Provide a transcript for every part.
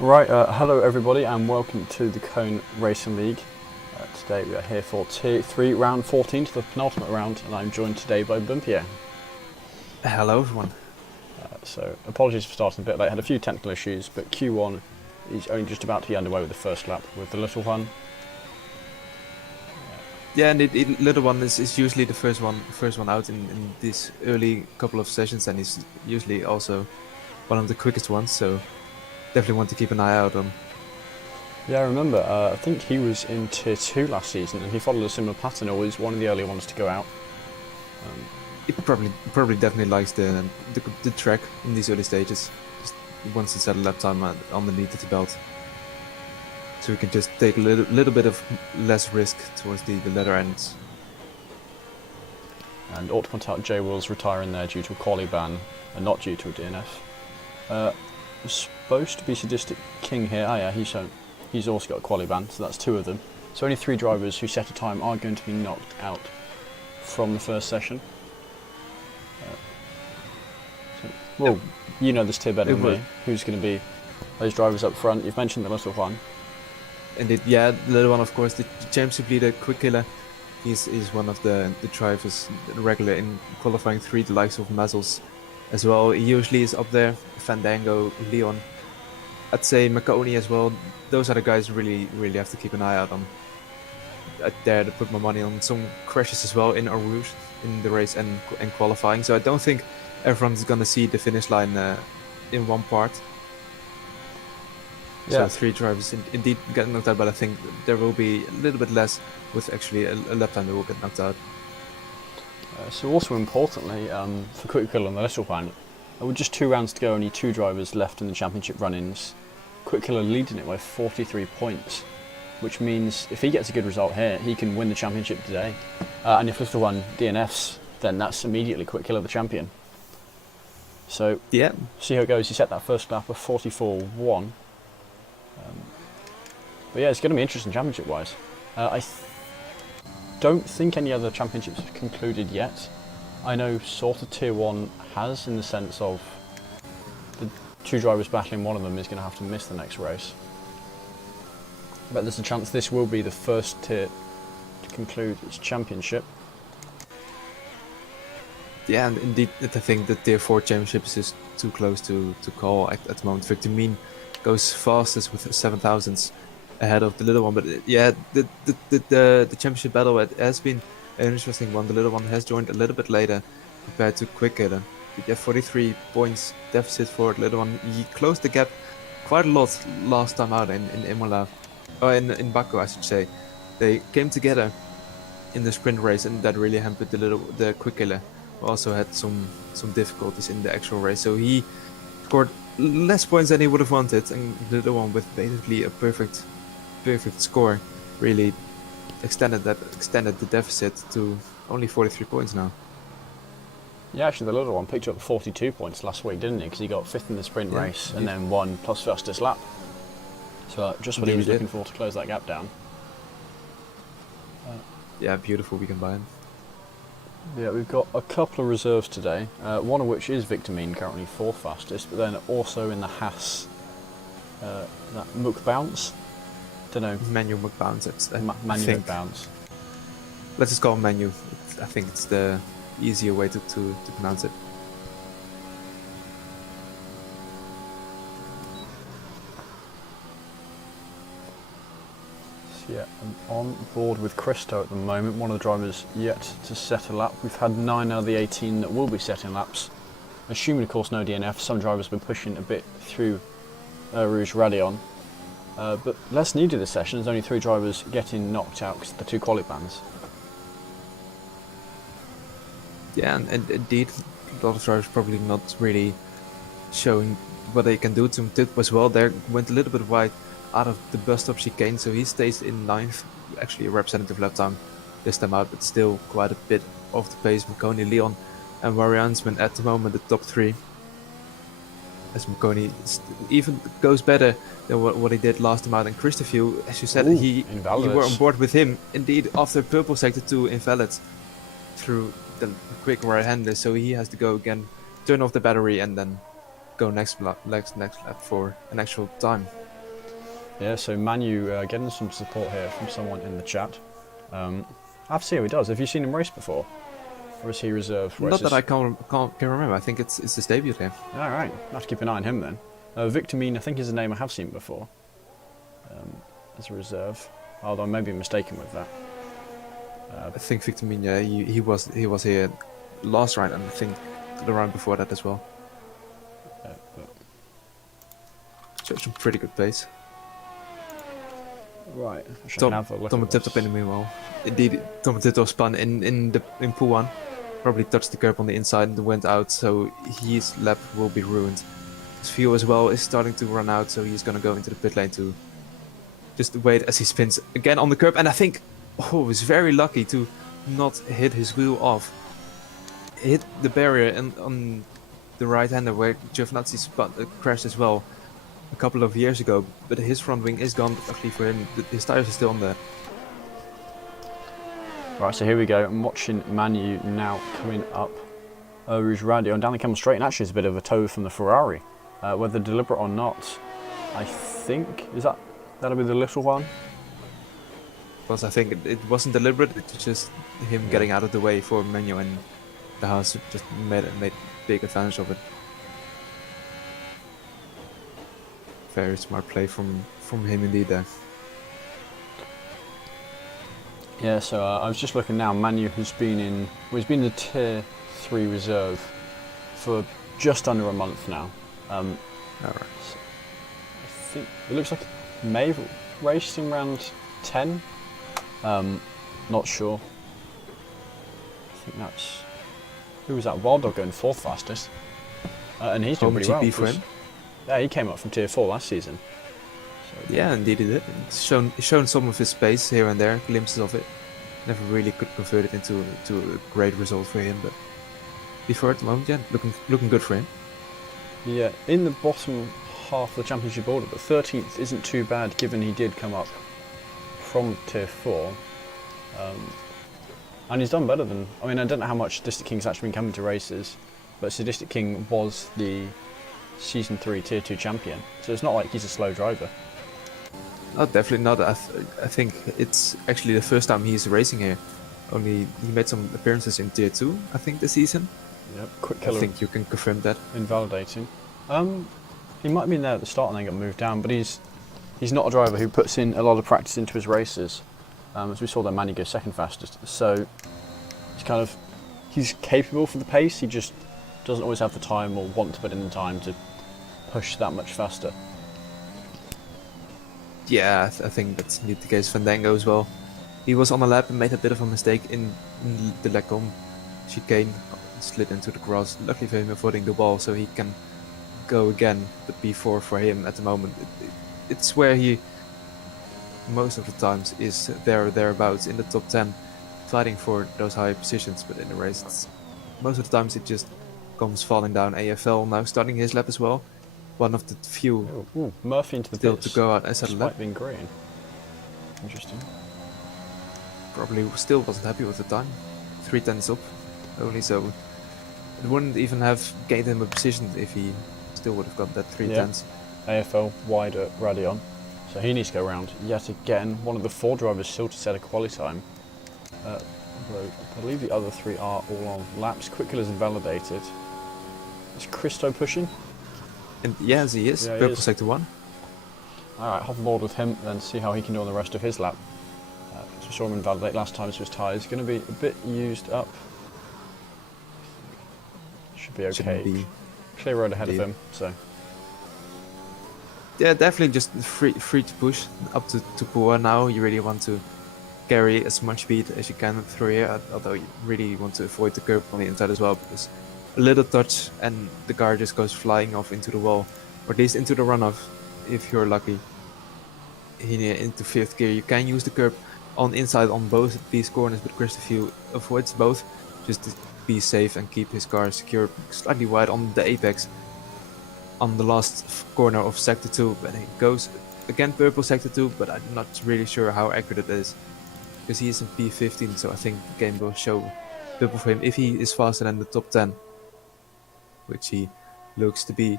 Right, hello everybody and welcome to the Cone Racing League. Today we are here for Tier 3 round 14 to the penultimate round, and I'm joined today by Bumpier. Hello everyone. So apologies for starting a bit late, I had a few technical issues, but Q1 is only just about to be underway with the first lap with the little one. Yeah, and little one is usually the first one out in this early couple of sessions, and he's usually also one of the quickest ones. So definitely want to keep an eye out on. Yeah, I remember, I think he was in Tier 2 last season and he followed a similar pattern, or was one of the early ones to go out. He probably definitely likes the track in these early stages. Just wants to set a lap time underneath the belt, so we can just take a little bit of less risk towards the latter ends. And ought to point out Jay Will's retiring there due to a quali ban and not due to a DNF. Supposed to be Sadistic King here. Oh yeah, he's also got a quali ban, so that's two of them. So only three drivers who set a time are going to be knocked out from the first session. Well, you know this tier better than me. Who's going to be those drivers up front? You've mentioned the little one. And yeah, the little one, of course, the championship leader, Quick Killer. He's one of the drivers regular in qualifying 3, the likes of Mazzles as well. He usually is up there. Fandango, Leon. I'd say Maconi as well. Those are the guys really have to keep an eye out on. I dare to put my money on some crashes as well in our route in the race and qualifying. So I don't think everyone's gonna see the finish line in one part. Yeah. So 3 drivers indeed get knocked out, but I think there will be a little bit less with actually a lap time that will get knocked out. So also importantly, for Quick Killer on the little one, with just 2 rounds to go, only 2 drivers left in the championship run-ins. Quick Killer leading it by 43 points, which means if he gets a good result here, he can win the championship today. And if Little One DNFs, then that's immediately Quick Killer the champion. So yeah, see how it goes. He set that first lap of 44.1. But yeah, it's going to be interesting championship-wise. I don't think any other championships have concluded yet. I know sort of Tier 1 has, in the sense of the 2 drivers battling, one of them is going to have to miss the next race. But there's a chance this will be the first tier to conclude its championship. Yeah, and indeed, I think the Tier 4 championship is just too close to call at the moment. Victor Mean goes fastest with 7,000s ahead of the little one, but yeah, the championship battle has been an interesting one. The little one has joined a little bit later compared to Quick Killer. But yeah, 43 points deficit for the little one. He closed the gap quite a lot last time out in Imola, or in Baku, I should say. They came together in the sprint race, and that really hampered the Quick Killer, who also had some difficulties in the actual race. So he scored less points than he would have wanted, and the little one with basically a perfect score really extended the deficit to only 43 points now. Yeah, actually the little one picked up 42 points last week, didn't he? Because he got 5th in the sprint race and then won plus fastest lap. So just what he was looking for to close that gap down. Yeah, beautiful weekend by him. Yeah, we've got a couple of reserves today, one of which is Victor Mean, currently 4th fastest, but then also in the Haas, that Muck Bounce. Don't know. Manu McBounce. Manu McBounce. Let's just call him Manu. I think it's the easier way to pronounce it. So yeah, I'm on board with Christo at the moment, one of the drivers yet to set a lap. We've had 9 out of the 18 that will be setting laps. Assuming, of course, no DNF. Some drivers have been pushing a bit through Rouge Radion. But less needed this session. There's only 3 drivers getting knocked out because of the 2 quali bans. Yeah, and indeed, a lot of drivers probably not really showing what they can do. Tim Tit as well there went a little bit wide out of the bus stop chicane, so he stays in 9th. Actually, a representative lap time this time out, but still quite a bit off the pace. Maconi, Leon, and Mariansman at the moment the top 3. As Maconi even goes better than what he did last time out. And Christopher, as you said, you were on board with him. Indeed, after purple sector 2 invalid through the quick right hander, so he has to go again, turn off the battery, and then go next lap for an actual time. Yeah, so Manu getting some support here from someone in the chat. I have to see how he does. Have you seen him race before? Or is he reserve races? Not that I can remember. I think it's his debut here. Alright, I'll have to keep an eye on him then. Victor Mean, I think is a name I have seen before. As a reserve. Although I may be mistaken with that. I think Victor Minya, he was here last round, and I think the round before that as well. Showed some pretty good pace. Right, I should have a look Tom at tipped this. up in the meanwhile. Indeed, Tom Tito spun in pool 1. Probably touched the curb on the inside and went out, so his lap will be ruined. His fuel as well is starting to run out, so he's gonna go into the pit lane to just wait as he spins again on the curb. And I think, he's very lucky to not hit his wheel off. Hit the barrier and on the right hander where Giovinazzi crashed as well a couple of years ago, but his front wing is gone. But luckily for him, his tires are still on there. Right, so here we go. I'm watching Manu now coming up Rouge Radio and down the Camel Straight, and actually it's a bit of a toe from the Ferrari. Whether deliberate or not, I think, that'll be the little one? Because I think it wasn't deliberate, it's just him getting out of the way for Menu, and the house just made big advantage of it. Very smart play from him indeed there. Yeah, so I was just looking now. Manu has been he's been in the Tier 3 reserve for just under a month now. Alright. So I think it looks like he may have raced in round 10. Not sure. I think that's... Who was that? Wild Dog going 4th fastest. And he's doing pretty well. GP for him. Yeah, he came up from Tier 4 last season. So, Yeah, indeed he did. It's shown some of his pace here and there, glimpses of it. Never really could convert it into a great result for him, but before at the moment, yeah, looking good for him. yeah, in the bottom half of the championship order, but 13th isn't too bad given he did come up from Tier 4. And he's done better than... I mean, I don't know how much Sadistic King's actually been coming to races, but Sadistic King was the Season 3 Tier 2 champion, so it's not like he's a slow driver. No, definitely not. I think it's actually the first time he's racing here. Only he made some appearances in Tier 2, I think, this season. Yep, quick I killer. think you can confirm that. Invalidating. He might have been there at the start and then got moved down, but he's not a driver who puts in a lot of practice into his races. As we saw there, Manny go 2nd fastest, so he's capable for the pace. He just doesn't always have the time or want to put in the time to push that much faster. Yeah, I think that's indeed the case. Fandango as well. He was on a lap and made a bit of a mistake in the Lacombe chicane, slid into the grass. Luckily for him, avoiding the wall, so he can go again. The P4 for him at the moment, it's where he most of the times is thereabouts in the top 10, fighting for those high positions. But in the race, most of the times it just comes falling down. AFL now starting his lap as well. One of the few Murphy into the still pits, to go out as a lap. despite being green. Interesting. Probably still wasn't happy with the time. 3/10 up only, so it wouldn't even have gained him a position if he still would have got that 3/10. AFL wider Radion, so he needs to go around yet again. One of the 4 drivers still to set a quali time. Although I believe the other 3 are all on laps. Quick Killer's invalidated. Is Christo pushing? And yes, he is. Yeah, he Purple is. sector 1. Alright, hop aboard with him and see how he can do on the rest of his lap. We saw him invalidate last time, so his tyres going to be a bit used up. Should be okay. Shouldn't be. Clear road ahead of Indeed. him, so... Yeah, definitely just free to push up to Pua now. You really want to carry as much speed as you can through here, although you really want to avoid the curb on the inside as well, because a little touch and the car just goes flying off into the wall, or at least into the runoff if you're lucky. Here into 5th gear, you can use the curb on inside on both these corners, but Christopher avoids both just to be safe and keep his car secure. Slightly wide on the apex on the last corner of sector 2, but he goes again purple sector 2, but I'm not really sure how accurate it is, because he is in P15, so I think the game will show purple for him if he is faster than the top 10, which he looks to be.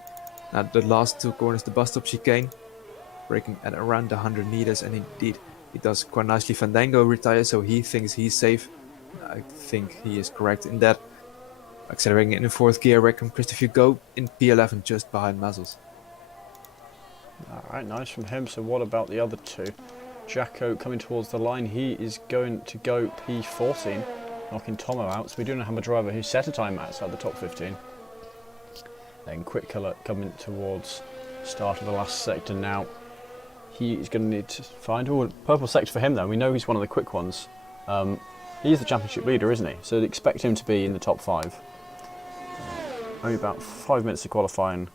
Now the last 2 corners, the bus stop chicane, braking at around 100 meters, and indeed he does quite nicely. Fandango retires, so he thinks he's safe. I think he is correct in that. Accelerating in the 4th gear, where can Christopher go in P11 just behind Mazzles. Alright, nice from him. So what about the other two? Jacko coming towards the line, he is going to go P14, knocking Tomo out. So we do not have a driver who set a time outside the top 15. Then Quick Killer coming towards start of the last sector now. He is going to need to find a purple sector for him though. We know he's one of the quick ones. He's the championship leader, isn't he? So expect him to be in the top 5. Only about 5 minutes of qualifying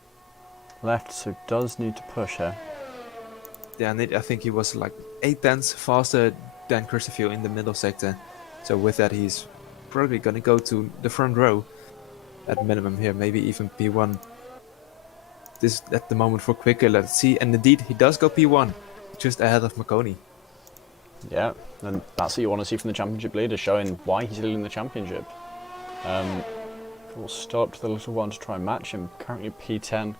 left, so does need to push here. Yeah, and I think he was like 8 tenths faster than Christopher in the middle sector. So with that, he's probably going to go to the front row at minimum here, maybe even P1. This at the moment for Quicker, let's see. And indeed, he does go P1, just ahead of Marconi. Yeah, and that's what you want to see from the championship leader, showing why he's leading the championship. We'll start to the little one to try and match him. Currently P10.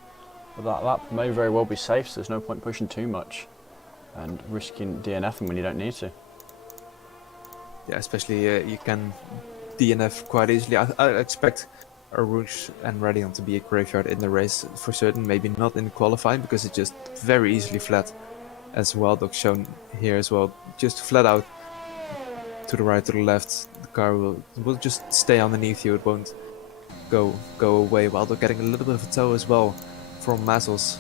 But that lap may very well be safe, so there's no point pushing too much and risking DNFing when you don't need to. Yeah, especially you can DNF quite easily. I expect Arouche and Radion to be a graveyard in the race for certain, maybe not in qualifying because it's just very easily flat, as Wild Dog shown here as well. Just flat out to the right, to the left. The car will just stay underneath you. It won't go away. Wild Dog getting a little bit of a tow as well from Mazzles,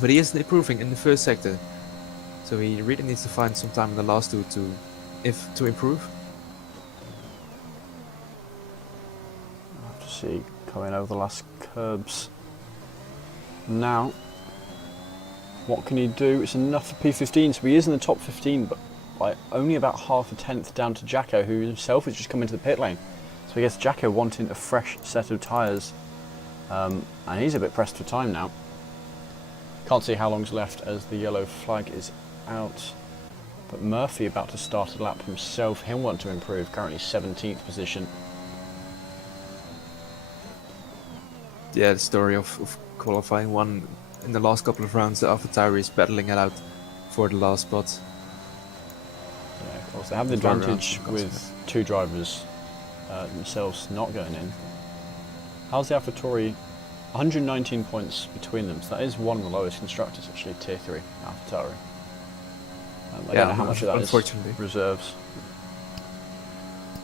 but he is improving in the 1st sector, so he really needs to find some time in the last two to improve. I'll have to see coming over the last curbs now. What can he do? It's enough for P15, so he is in the top 15, but by only about half a tenth down to Jacko, who himself has just come into the pit lane. So I guess Jacko wanting a fresh set of tyres. And he's a bit pressed for time now. Can't see how long's left as the yellow flag is out. But Murphy about to start a lap himself. He'll want to improve, currently 17th position. Yeah, the story of qualifying one in the last couple of rounds, the AlphaTauri is battling it out for the last spot. Yeah, of course, they have the advantage with 2 drivers themselves not going in. How's the AlphaTauri? 119 points between them, so that is one of the lowest constructors actually, tier 3 AlphaTauri. I don't know how much of that unfortunately is reserves.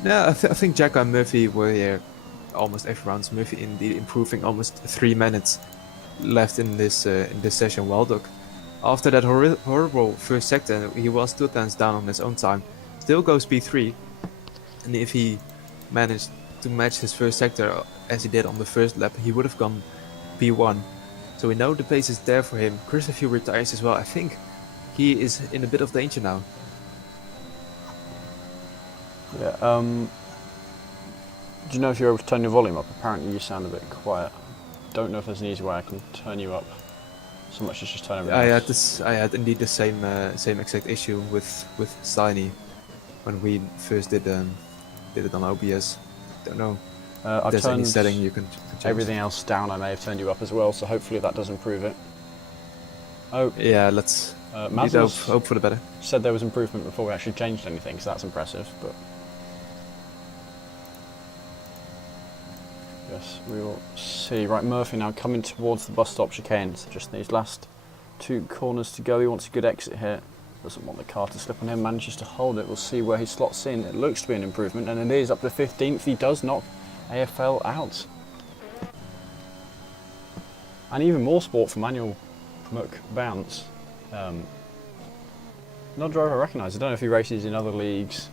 Yeah, I think Jacko and Murphy were here almost every round. Murphy indeed improving, almost 3 minutes left in this session. Wildog, after that horrible 1st sector, he was 2 tenths down on his own time, still goes P3, and if he managed to match his 1st sector as he did on the 1st lap, he would have gone P1. So we know the pace is there for him. Christopher retires as well. I think he is in a bit of danger now. Yeah, do you know if you're able to turn your volume up? Apparently you sound a bit quiet. Don't know if there's an easy way I can turn you up so much as just turn everything else. I had indeed the same exact issue with Steiny when we first did it on OBS. Don't know. I've there's any turned setting you can change. everything else down. I may have turned you up as well, so hopefully that does improve it. Oh yeah, let's hope for the better. Said there was improvement before we actually changed anything, so that's impressive. But yes, we will see. Right, Murphy now coming towards the bus stop chicane. So just these last 2 corners to go. He wants a good exit here. Doesn't want the car to slip on him. Manages to hold it. We'll see where he slots in. It looks to be an improvement, and it is up to 15th. He does knock AFL out. And even more sport for Manuel McBounce. Not a driver I recognise. I don't know if he races in other leagues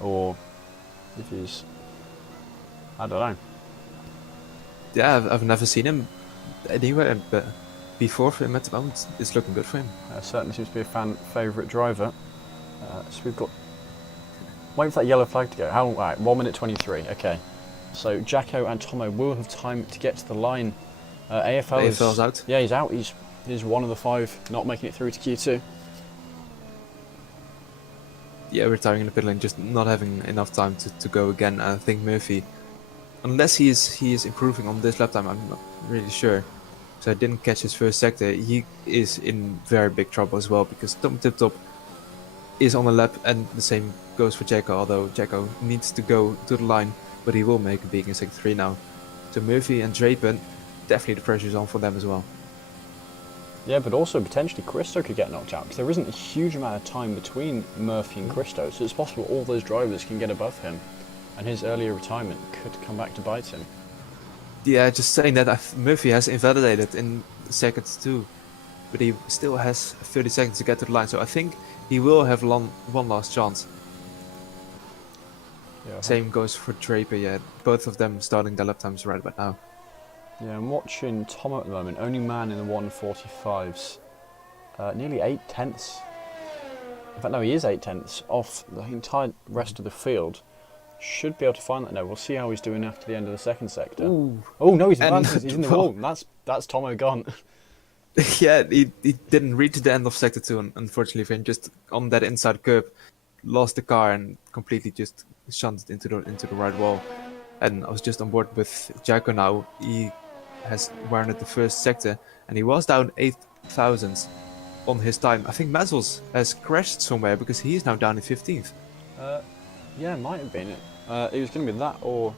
or if he's... I don't know. Yeah, I've never seen him anywhere, but before for him at the moment, it's looking good for him. Certainly seems to be a fan favourite driver. So we've got... Wait for that yellow flag to go. How long? Right, 1 minute 23. Okay. So Jacko and Tomo will have time to get to the line. AFL's out. Yeah, he's out. He's one of the 5 not making it through to Q2. Yeah, retiring in the pit lane, just not having enough time to go again. I think Murphy, unless he is improving on this lap time, I'm not really sure. so didn't catch his first sector, he is in very big trouble as well, because Tom Tip Top is on the lap, and the same goes for Jacko, although Jacko needs to go to the line, but he will make a big in sector 3 now. So Murphy and Drapen, definitely the pressure's on for them as well. Yeah, but also potentially Christo could get knocked out, because there isn't a huge amount of time between Murphy and Christo, so it's possible all those drivers can get above him, and his earlier retirement could come back to bite him. Yeah, just saying that Murphy has invalidated in seconds too, but he still has 30 seconds to get to the line, so I think he will have one last chance. Yeah, Same goes for Draper, yeah, both of them starting their lap times right about now. Yeah, I'm watching Tom at the moment, only man in the 145s, nearly 8 tenths. In fact, no, he is 8 tenths off the entire rest of the field. Should be able to find that now. We'll see how he's doing after the end of the second sector. Ooh. Oh no, he's in the wall. That's Tomo gone. Yeah, he didn't reach the end of sector 2, unfortunately for him, just on that inside curb, lost the car and completely just shunted into the right wall. And I was just on board with Jacko now. He has won at the first sector, and he was down 8 thousandths on his time. I think Mazzles has crashed somewhere, because he is now down in 15th. Yeah, it might have been. It was going to be that or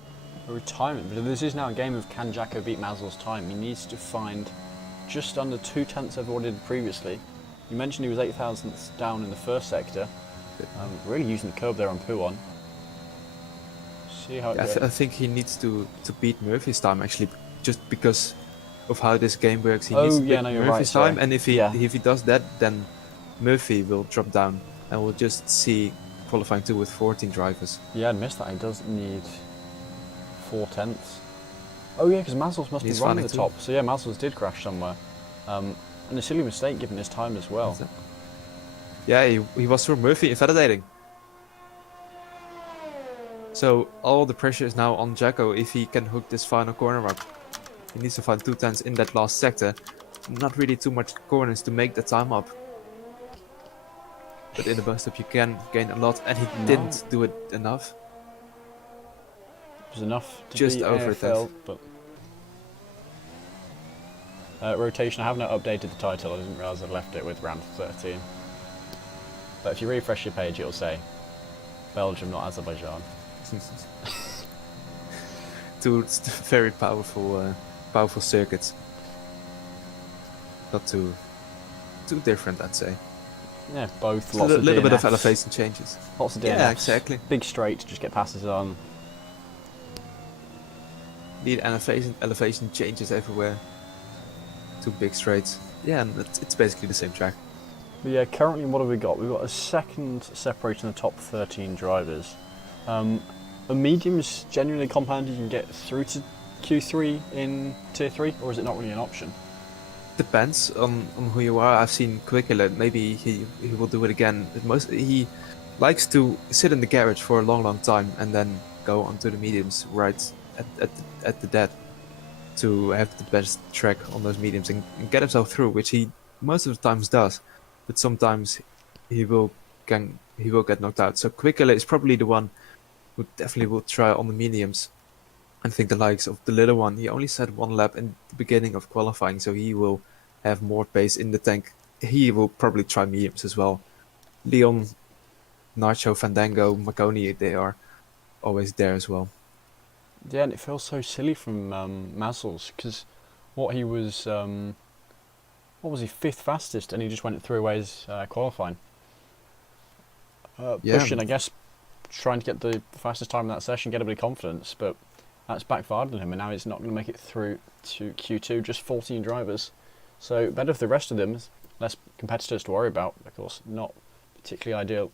a retirement, but this is now a game of can Jacko beat Mazzle's time. He needs to find just under 2 tenths of what he did previously. You mentioned he was 8 thousandths down in the first sector. Really using the curb there on Puon. See how it goes. I think he needs to beat Murphy's time, actually, just because of how this game works. He needs to beat Murphy's time, and if he does that, then Murphy will drop down, and we'll just see qualifying 2 with 14 drivers. Yeah, I'd missed that. He does need 4 tenths. Oh yeah, because Mazzles must be running at the top. So yeah, Mazzles did crash somewhere. And a silly mistake given his time as well. Yeah, he was through Murphy invalidating. So all the pressure is now on Jacko if he can hook this final corner up. He needs to find 2 tenths in that last sector. Not really too much corners to make the time up. But in the bus stop you can gain a lot, and he didn't do it enough. It was enough to just beat over AFL, but rotation, I have not updated the title. I didn't realise I'd left it with round 13. But if you refresh your page, it'll say Belgium, not Azerbaijan. 2 very powerful circuits. Not too different, I'd say. Yeah, both. Lots a little bit of elevation changes. Lots of DNFs. Yeah, exactly. Big straight to just get passes on. Need elevation changes everywhere. 2 big straights. Yeah, and it's basically the same track. But yeah, currently what have we got? We've got a second separating the top 13 drivers. A medium's genuinely compounded, you can get through to Q3 in Tier 3, or is it not really an option? Depends on who you are. I've seen Quickler, maybe he will do it again. He likes to sit in the garage for a long time and then go onto the mediums right at the dead to have the best track on those mediums and get himself through, which he most of the times does. But sometimes he will get knocked out. So Quickler is probably the one who definitely will try on the mediums. I think the likes of the little one, he only said 1 lap in the beginning of qualifying, so he will have more pace in the tank. He will probably try mediums as well. Leon, Nacho, Fandango, Maconi, they are always there as well. Yeah, and it feels so silly from Mazzles, because what he was, what was he, 5th fastest, and he just went through ways qualifying. Pushing, I guess, trying to get the fastest time in that session, get a bit of confidence, but that's backfired on him, and now he's not going to make it through to Q2, just 14 drivers. So better for the rest of them, less competitors to worry about, of course, not particularly ideal.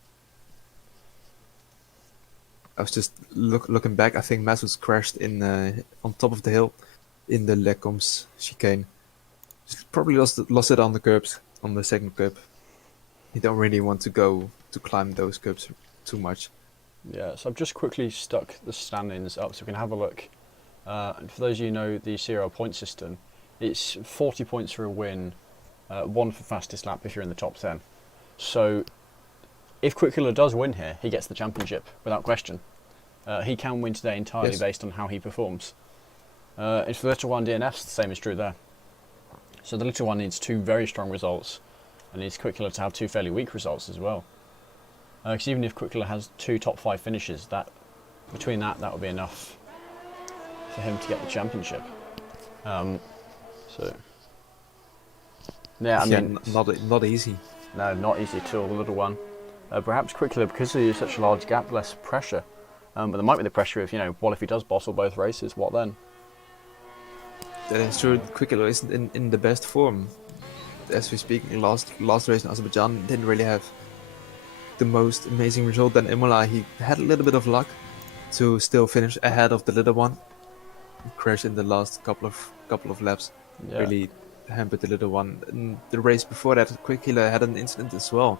I was just looking back, I think Mazzles crashed in on top of the hill in the Lecoms chicane. Just probably lost it on the curbs, on the second curb. You don't really want to go to climb those curbs too much. Yeah, so I've just quickly stuck the standings up so we can have a look. And for those of you who know the CRL point system, it's 40 points for a win, 1 for fastest lap if you're in the top 10. So if Quickler does win here, he gets the championship without question. He can win today entirely based on how he performs. If the little one DNFs, the same is true there. So the little one needs 2 very strong results, and needs Quick Killer to have 2 fairly weak results as well. Because even if Quick Killer has 2 top 5 finishes, between that would be enough for him to get the championship. So yeah, I mean, not easy. No, not easy at all. The little one. Perhaps Quick Killer, because there's such a large gap, less pressure. But there might be the pressure of, what if he does bottle both races? What then? That is true. Quick Killer isn't in the best form. As we speak, last race in Azerbaijan didn't really have the most amazing result. Then Imola, he had a little bit of luck to still finish ahead of the little one. He crashed in the last couple of laps. Yeah. Really hampered the little one. And the race before that, Quick Killer had an incident as well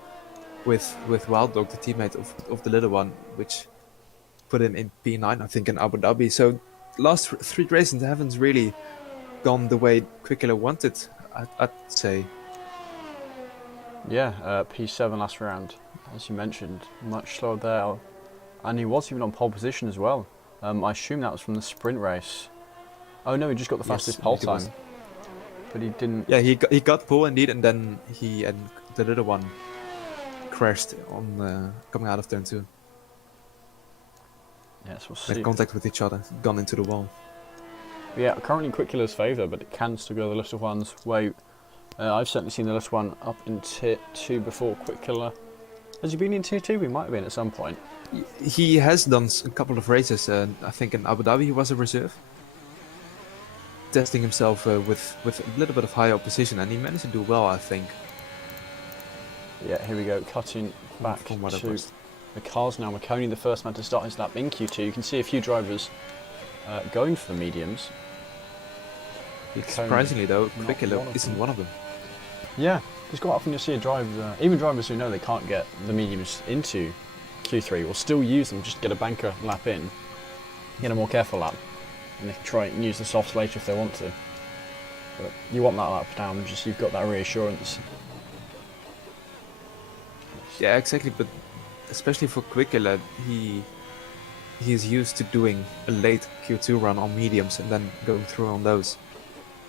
with Wild Dog, the teammate of the little one, which put him in P9, I think, in Abu Dhabi. So last 3 races haven't really gone the way Quick Killer wanted, I'd say. Yeah, P7 last round, as you mentioned, much slower there, and he was even on pole position as well. I assume that was from the sprint race. Oh no, he just got the fastest pole time, but he didn't. Yeah, he got pole indeed, and then he and the little one crashed on coming out of turn 2. Yes, we'll see. Made contact with each other, gone into the wall. Yeah, currently Quick Killer's favour, but it can still go the little one's way. I've certainly seen the little one up in tier 2 before Quick Killer. Has he been in tier 2? He might have been at some point. He has done a couple of races. I think in Abu Dhabi he was a reserve, testing himself with a little bit of high opposition, and he managed to do well, I think. Yeah, here we go, cutting back to the cars now. Marconi, the first man to start his lap in Q2. You can see a few drivers going for the mediums. Surprisingly though, Quick Killer isn't one of them. Yeah, because quite often you'll see a driver, even drivers who know they can't get the mediums into Q3 will still use them just to get a banker lap in, get a more careful lap, and they can try and use the softs later if they want to. But you want that lap down, just you've got that reassurance. Yeah, exactly, but especially for Quick Killer, he is used to doing a late Q2 run on mediums and then going through on those,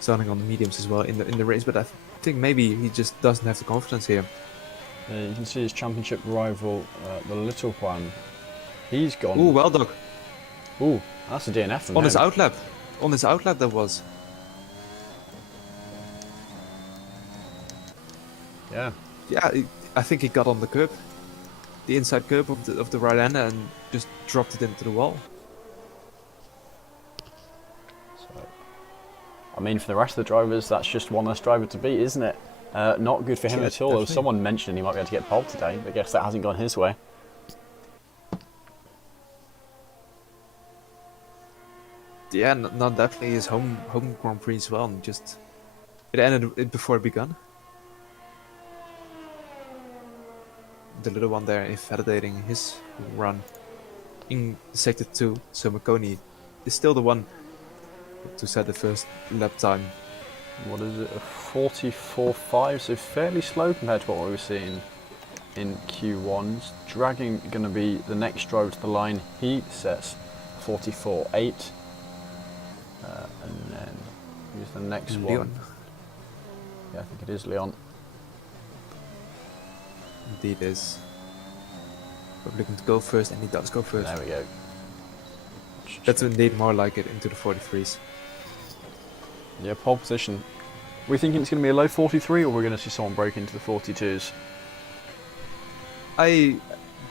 starting on the mediums as well in the race. But I think maybe he just doesn't have the confidence here. You can see his championship rival, the little one. He's gone. Ooh, well dog. Ooh, that's a DNF from on him. his outlap. On his outlap that was. Yeah. Yeah, I think he got on the curb, the inside curb of the right hander, and just dropped it into the wall. So, I mean, for the rest of the drivers, that's just one less driver to beat, isn't it? Not good for him at all. There was someone mentioned he might be able to get pole today, but I guess that hasn't gone his way. Yeah, not definitely his home Grand Prix as well, and just it ended before it began. The little one there invalidating his run in sector 2, so Marconi is still the one to set the first lap time. What is it, a 44.5, so fairly slow compared to what we were seeing in Q1s. Dragging going to be the next driver to the line. He sets 44.8, and then who's the next Leon. one? Yeah, I think it is Leon. Indeed is. We're looking to go first, and he does go first. There we go. That's indeed more like it, into the 43s. Yeah, pole position. We're thinking it's going to be a low 43, or we're going to see someone break into the 42s? I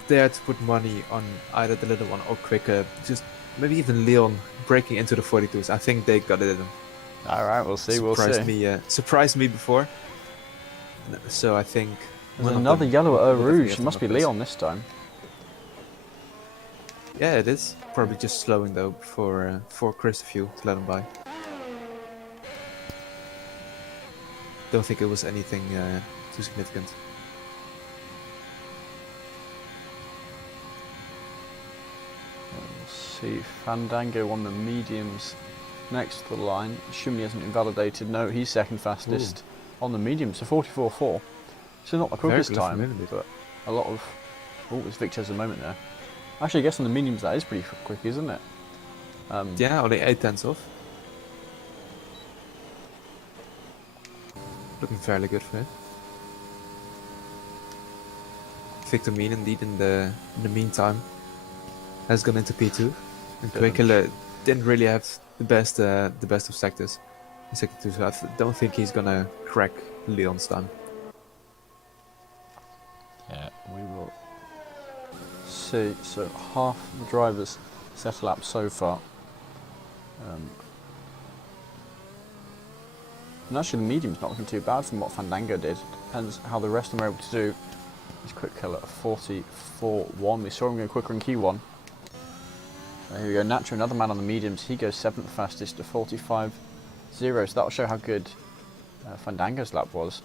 dare to put money on either the little one or Quicker. Just maybe even Leon breaking into the 42s. I think they got it in them. Alright, we'll see, we'll see. Surprised me before. So I think... There's another yellow at Eau Rouge. It must be Leon this time. Yeah, it is. Probably just slowing though for Chris a few to let him by. Don't think it was anything too significant. Let's see, Fandango on the mediums next to the line. Assuming he hasn't invalidated. No, he's second fastest on the mediums, so 44.4. So not the quickest time, but a lot of... Oh, it's Victor's a moment there. Actually, I guess on the mediums that is pretty quick, isn't it? Yeah, only 8 tenths off. looking fairly good for it. Victor Mean indeed in the meantime has gone into P2, and Quickler didn't really have the best of sectors in sector 2, so I don't think he's gonna crack Leon's time. Yeah, we will see. So half the drivers set a lap so far. And actually the medium's not looking too bad from what Fandango did. Depends how the rest of them are able to do. He's quick kill at 44.1. We saw him going quicker in Q1. Here we go, Nacho, another man on the mediums. He goes 7th fastest to 45.0. So that'll show how good Fandango's lap was.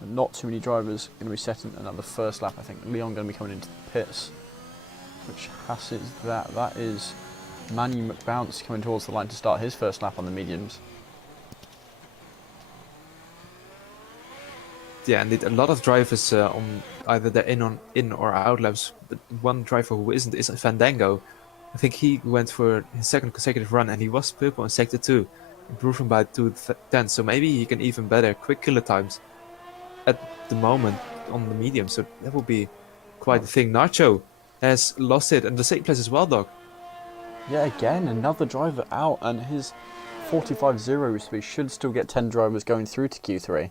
But not too many drivers going to be setting another first lap. I think Leon going to be coming into the pits. Which passes that. That is Manu McBounce coming towards the line to start his first lap on the mediums. Yeah, and a lot of drivers on either their in or out laps, but one driver who isn't is Fandango. I think he went for his second consecutive run and he was purple in sector 2, improving by 2 tenths, so maybe he can even better quick killer times at the moment on the medium, so that would be quite a thing. Nacho has lost it, and the same place as well, Doc. Yeah, again, another driver out, and his 45.0 speed should still get 10 drivers going through to Q3.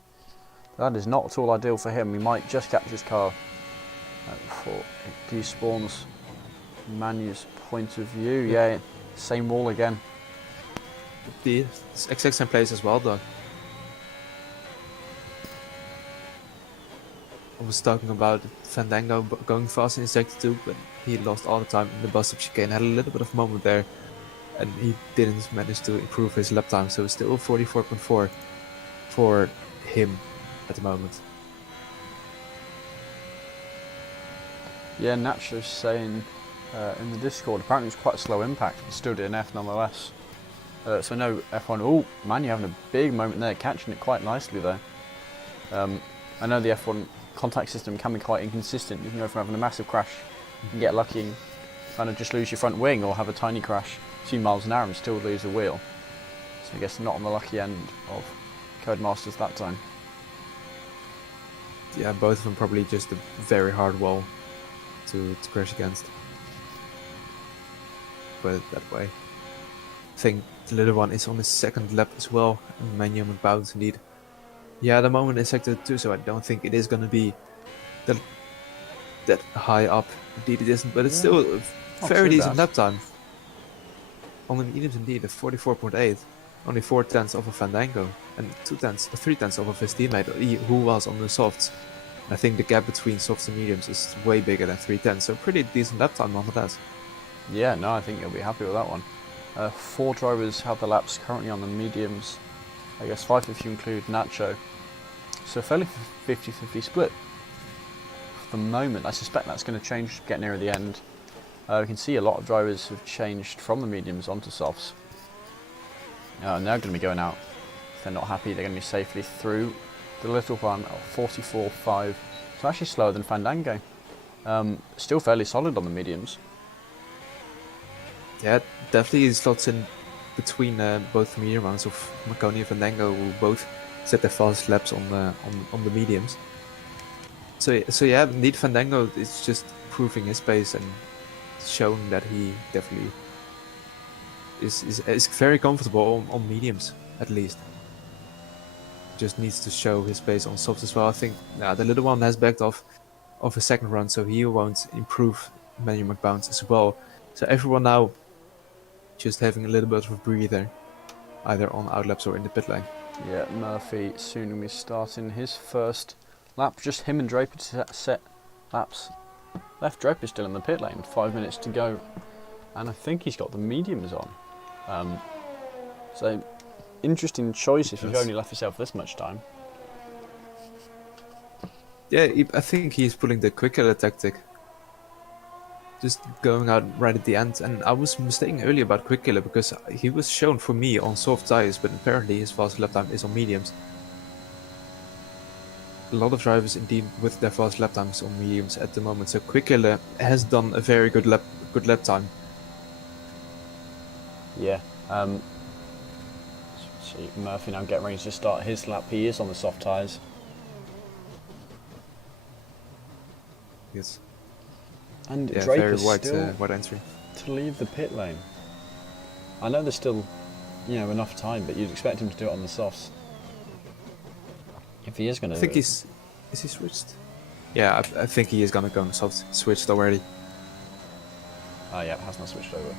That is not at all ideal for him. We might just capture his car before it despawns. Manu's point of view, yeah, same wall again. The exact same place as well, Doc. I was talking about Fandango going fast in sector 2, but he lost all the time in the bus-up chicane. Had a little bit of moment there, and he didn't manage to improve his lap time, so it's still 44.4 for him at the moment. Yeah, Nacho's saying in the Discord, apparently it was quite a slow impact, but still DNF nonetheless. So no F1, oh, Manu having a big moment there, catching it quite nicely there. I know the F1 contact system can be quite inconsistent. You can go from having a massive crash, you can get lucky and kind of just lose your front wing, or have a tiny crash 2 miles an hour and still lose a wheel. So I guess not on the lucky end of Codemasters that time. Yeah, both of them probably just a very hard wall to crash against. Put it that way. I think the little one is on his second lap as well, and Manu McBounce indeed. Yeah, the moment is sector 2, so I don't think it is going to be that high up. Indeed it isn't, but it's still a very decent lap time. On the mediums indeed, a 44.8. Only 4 tenths off of Fandango, and 3 tenths off of his teammate, who was on the softs. I think the gap between softs and mediums is way bigger than 3 tenths, so pretty decent lap time nonetheless. Yeah, no, I think you'll be happy with that one. 4 drivers have the laps currently on the mediums. I guess 5 if you include Nacho. So a fairly 50-50 split for the moment. I suspect that's going to change getting near the end. We can see a lot of drivers have changed from the mediums onto softs. And they're going to be going out. If they're not happy, they're going to be safely through the little one at 44.5. So actually slower than Fandango. Still fairly solid on the mediums. Yeah, definitely slots in between both medium rounds of Marconi and Fandango, who both set their fast laps on the mediums. So yeah, indeed Fandango is just proving his pace and showing that he definitely is very comfortable on mediums, at least. Just needs to show his pace on softs as well. I think the little one has backed off his second run, so he won't improve Manu McBounce as well. So everyone now just having a little bit of a breather, either on outlaps or in the pit lane. Yeah, Murphy soon will be starting his first lap. Just him and Draper to set laps. Left Draper still in the pit lane, 5 minutes to go. And I think he's got the mediums on. So, interesting choice if you've only left yourself this much time. Yeah, I think he's pulling the quick killer tactic. Just going out right at the end, and I was mistaken earlier about quick killer because he was shown for me on soft tires, but apparently his fast lap time is on mediums. A lot of drivers indeed with their fast lap times on mediums at the moment, so quick killer has done a very good lap time. Yeah. So See Murphy now getting ready to start his lap. He is on the soft tyres. Yes. And Yeah, very Draper's wide, still wide entry. to leave the pit lane. I know there's still, enough time, but you'd expect him to do it on the softs. If he is going to... I think is he switched? Yeah, I think he is gonna go on soft. Switched already. Oh yeah, has not switched over.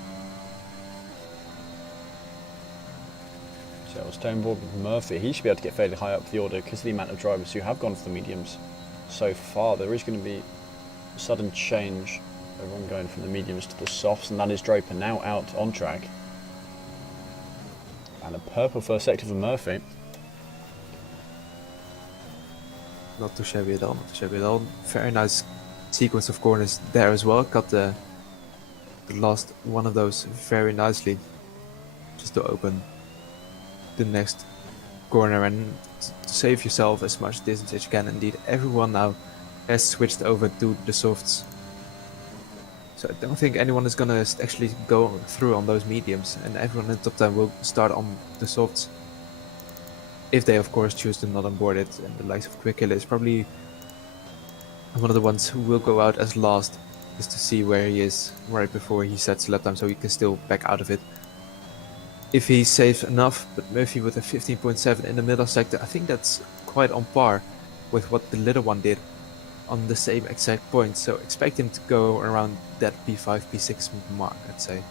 So I was staying board with Murphy. He should be able to get fairly high up the order because of the amount of drivers who have gone for the mediums so far. There is going to be a sudden change. Everyone going from the mediums to the softs, and that is Draper now out on track. And a purple first sector for Murphy. Not too shabby at all. Not too shabby at all. Very nice sequence of corners there as well. Got the last one of those very nicely, just to open the next corner and save yourself as much distance as you can. Indeed, everyone now has switched over to the softs, so I don't think anyone is gonna actually go through on those mediums, and everyone in the top 10 will start on the softs, if they of course choose to not onboard it. And the likes of Quick Hill is probably one of the ones who will go out as last, just to see where he is right before he sets lap time, so he can still back out of it if he saves enough. But Murphy with a 15.7 in the middle sector, I think that's quite on par with what the little one did on the same exact point, so expect him to go around that P5, P6 mark, I'd say.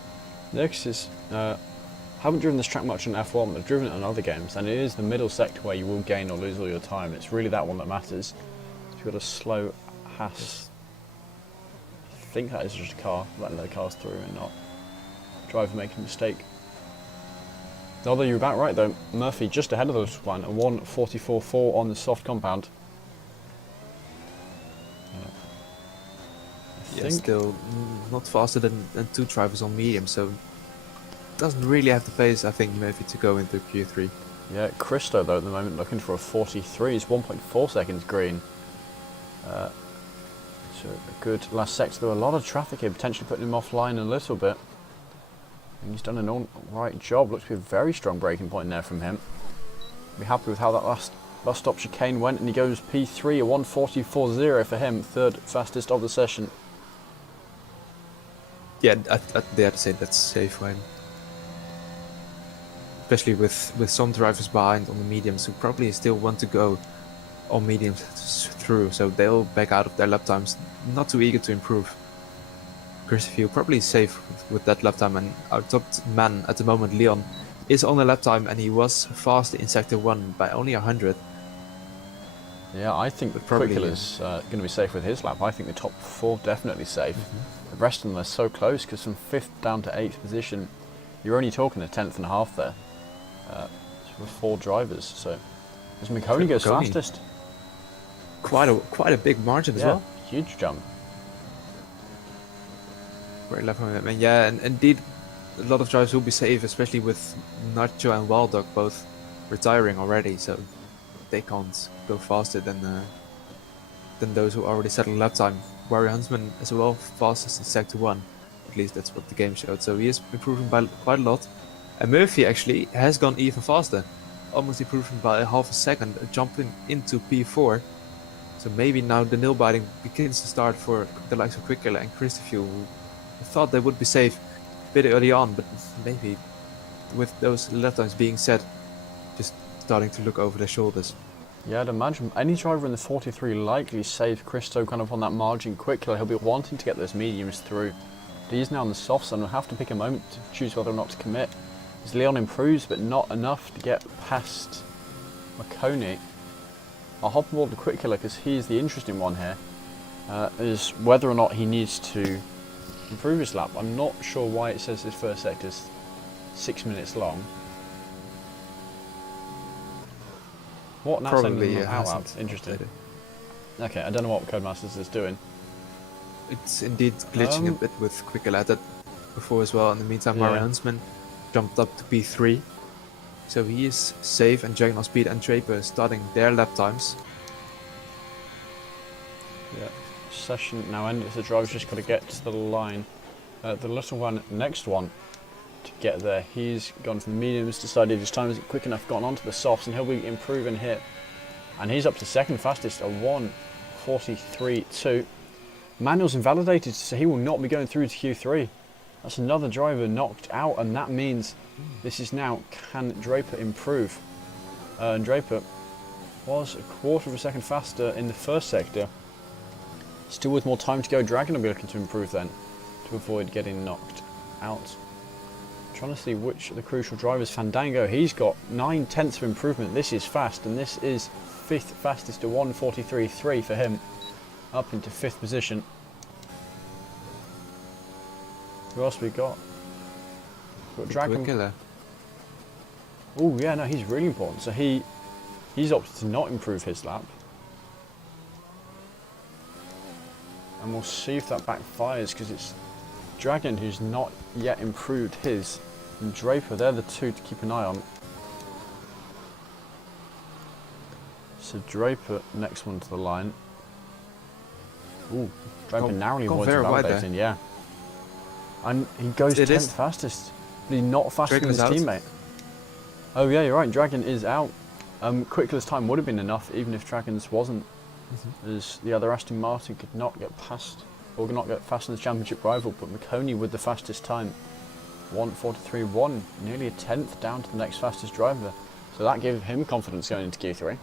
Next is, haven't driven this track much in F1, but I've driven it in other games, and it is the middle sector where you will gain or lose all your time. It's really that one that matters. If you've got a slow Haas, I think that is just a car, letting the cars through and not driver making a mistake. Although you're about right though, Murphy just ahead of the little one, a 1:44.4 on the soft compound. Yeah, still not faster than two drivers on medium, so doesn't really have the pace, I think, Murphy, to go into Q3. Yeah, Christo though at the moment looking for a 43, he's 1.4 seconds green. So a good last sector. There were a lot of traffic here, potentially putting him offline a little bit. And he's done an alright job. Looks to be a very strong braking point there from him. Be happy with how that last bus stop chicane went, and he goes P3, a 1:44.0 for him, third fastest of the session. Yeah, I dare to say that's safe when, especially with some drivers behind on the mediums who probably still want to go on mediums through, so they'll back out of their lap times, not too eager to improve. Christopher probably safe with that lap time, and our top man at the moment, Leon, is on a lap time, and he was fast in sector 1 by only 100. Yeah, I think the Quickiller's going to be safe with his lap. I think the top 4 definitely safe. The rest of them are so close, because from 5th down to 8th position, you're only talking a 10th and a half there. For 4 drivers, so as McConey goes fastest. Quite a big margin as well. Huge jump. Great lap from him, and yeah, and indeed, a lot of drivers will be safe, especially with Nacho and Wildog both retiring already, so they can't go faster than those who already settled lap time. Warrior Huntsman as well, fastest in sector 1, at least that's what the game showed, so he is improving by quite a lot. And Murphy actually has gone even faster, almost improving by half a second, jumping into P4. So maybe now the nail biting begins to start for the likes of Quickiller and Christopher, who thought they would be safe a bit early on, but maybe with those lap times being set, just starting to look over their shoulders. Yeah, I'd imagine any driver in the 43 likely save Christo kind of on that margin quickly. He'll be wanting to get those mediums through. But he's now on the softs, and will have to pick a moment to choose whether or not to commit. As Leon improves, but not enough to get past McConey. I'll hop aboard the Quick Killer because he's the interesting one here. Is whether or not he needs to improve his lap. I'm not sure why it says his first sector is 6 minutes long. What? Now Probably out. Interesting. Okay, I don't know what Codemasters is doing. It's indeed glitching a bit with Quicker at that before as well. In the meantime, Mario Huntsman jumped up to P3. So he is safe, and Dragon Speed and Draper starting their lap times. Yeah, session now ended. The driver's just got to get to the line. The little one, next one, to get there. He's gone from the mediums, decided his time isn't quick enough, gone onto the softs, and he'll be improving here. And he's up to second fastest, a 1:43.2. Manuel's invalidated, so he will not be going through to Q3. That's another driver knocked out, and that means this is now, can Draper improve? And Draper was a quarter of a second faster in the first sector. Still with more time to go, Dragon will be looking to improve then, to avoid getting knocked out. Trying to see which of the crucial drivers. Fandango, he's got 9/10 of improvement. This is fast, and this is 5th fastest, to 1:43.3 for him, up into 5th position. Who else we got? We've got Dragon. Oh yeah, no, he's really important. So he's opted to not improve his lap. And we'll see if that backfires, because it's Dragon who's not yet improved his. And Draper, they're the two to keep an eye on. So Draper, next one to the line. Ooh, Draper narrowly avoids validating, yeah. And he goes 10th fastest, but he's not faster than his teammate. Oh yeah, you're right, Dragon is out. Quickler's time would have been enough, even if Dragon's wasn't. As the other Aston Martin could not get past, or not get past the championship rival, but McConey with the fastest time. 1:43.1, nearly a 10th down to the next fastest driver. So that gave him confidence going into Q3.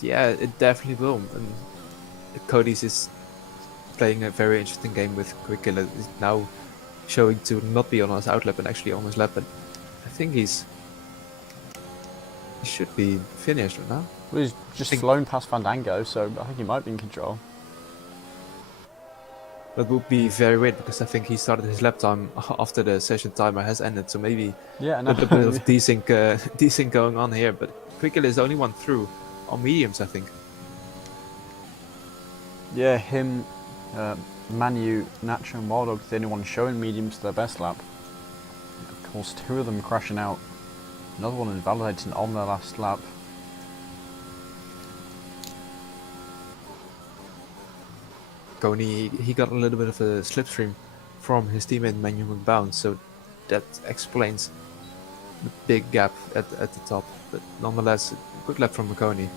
Yeah, it definitely will. And Cody's is playing a very interesting game with Quickler. He's now showing to not be on his outlap and actually on his lap. And I think he should be finished right now. Well, he's just flown past Fandango, so I think he might be in control. That would be very weird, because I think he started his lap time after the session timer has ended, so maybe a little bit of desync going on here. But Quickler is the only one through on mediums, I think. Yeah, him, Manu, Nacho and Wild Dog, the only one showing mediums to their best lap. Of course, 2 of them crashing out. Another one invalidating on their last lap. Coney, he got a little bit of a slipstream from his teammate Manu McBound, so that explains the big gap at the top. But nonetheless, good lap from McConey.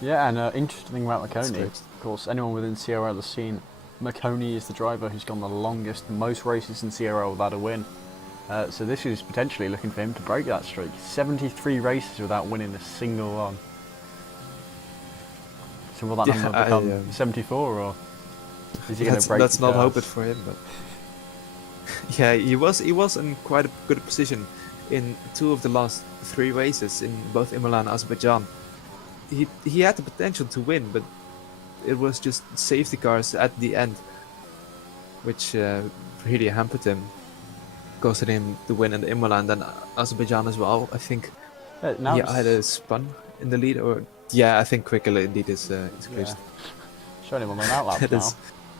Yeah, and interesting thing about McConey, of course, anyone within CRL has seen McConey is the driver who's gone the longest, most races in CRL without a win. So this is potentially looking for him to break that streak. 73 races without winning a single one. So will that number become 74, or is he going to break? Let's not hope it for him. But yeah, he was in quite a good position in 2 of the last 3 races in both Imola and Azerbaijan. He had the potential to win, but it was just safety cars at the end, which really hampered him, costing him the win in the Imola and then Azerbaijan as well. I think he either spun in the lead or. Yeah, I think Quickler indeed is close. Showing him on an outlap now.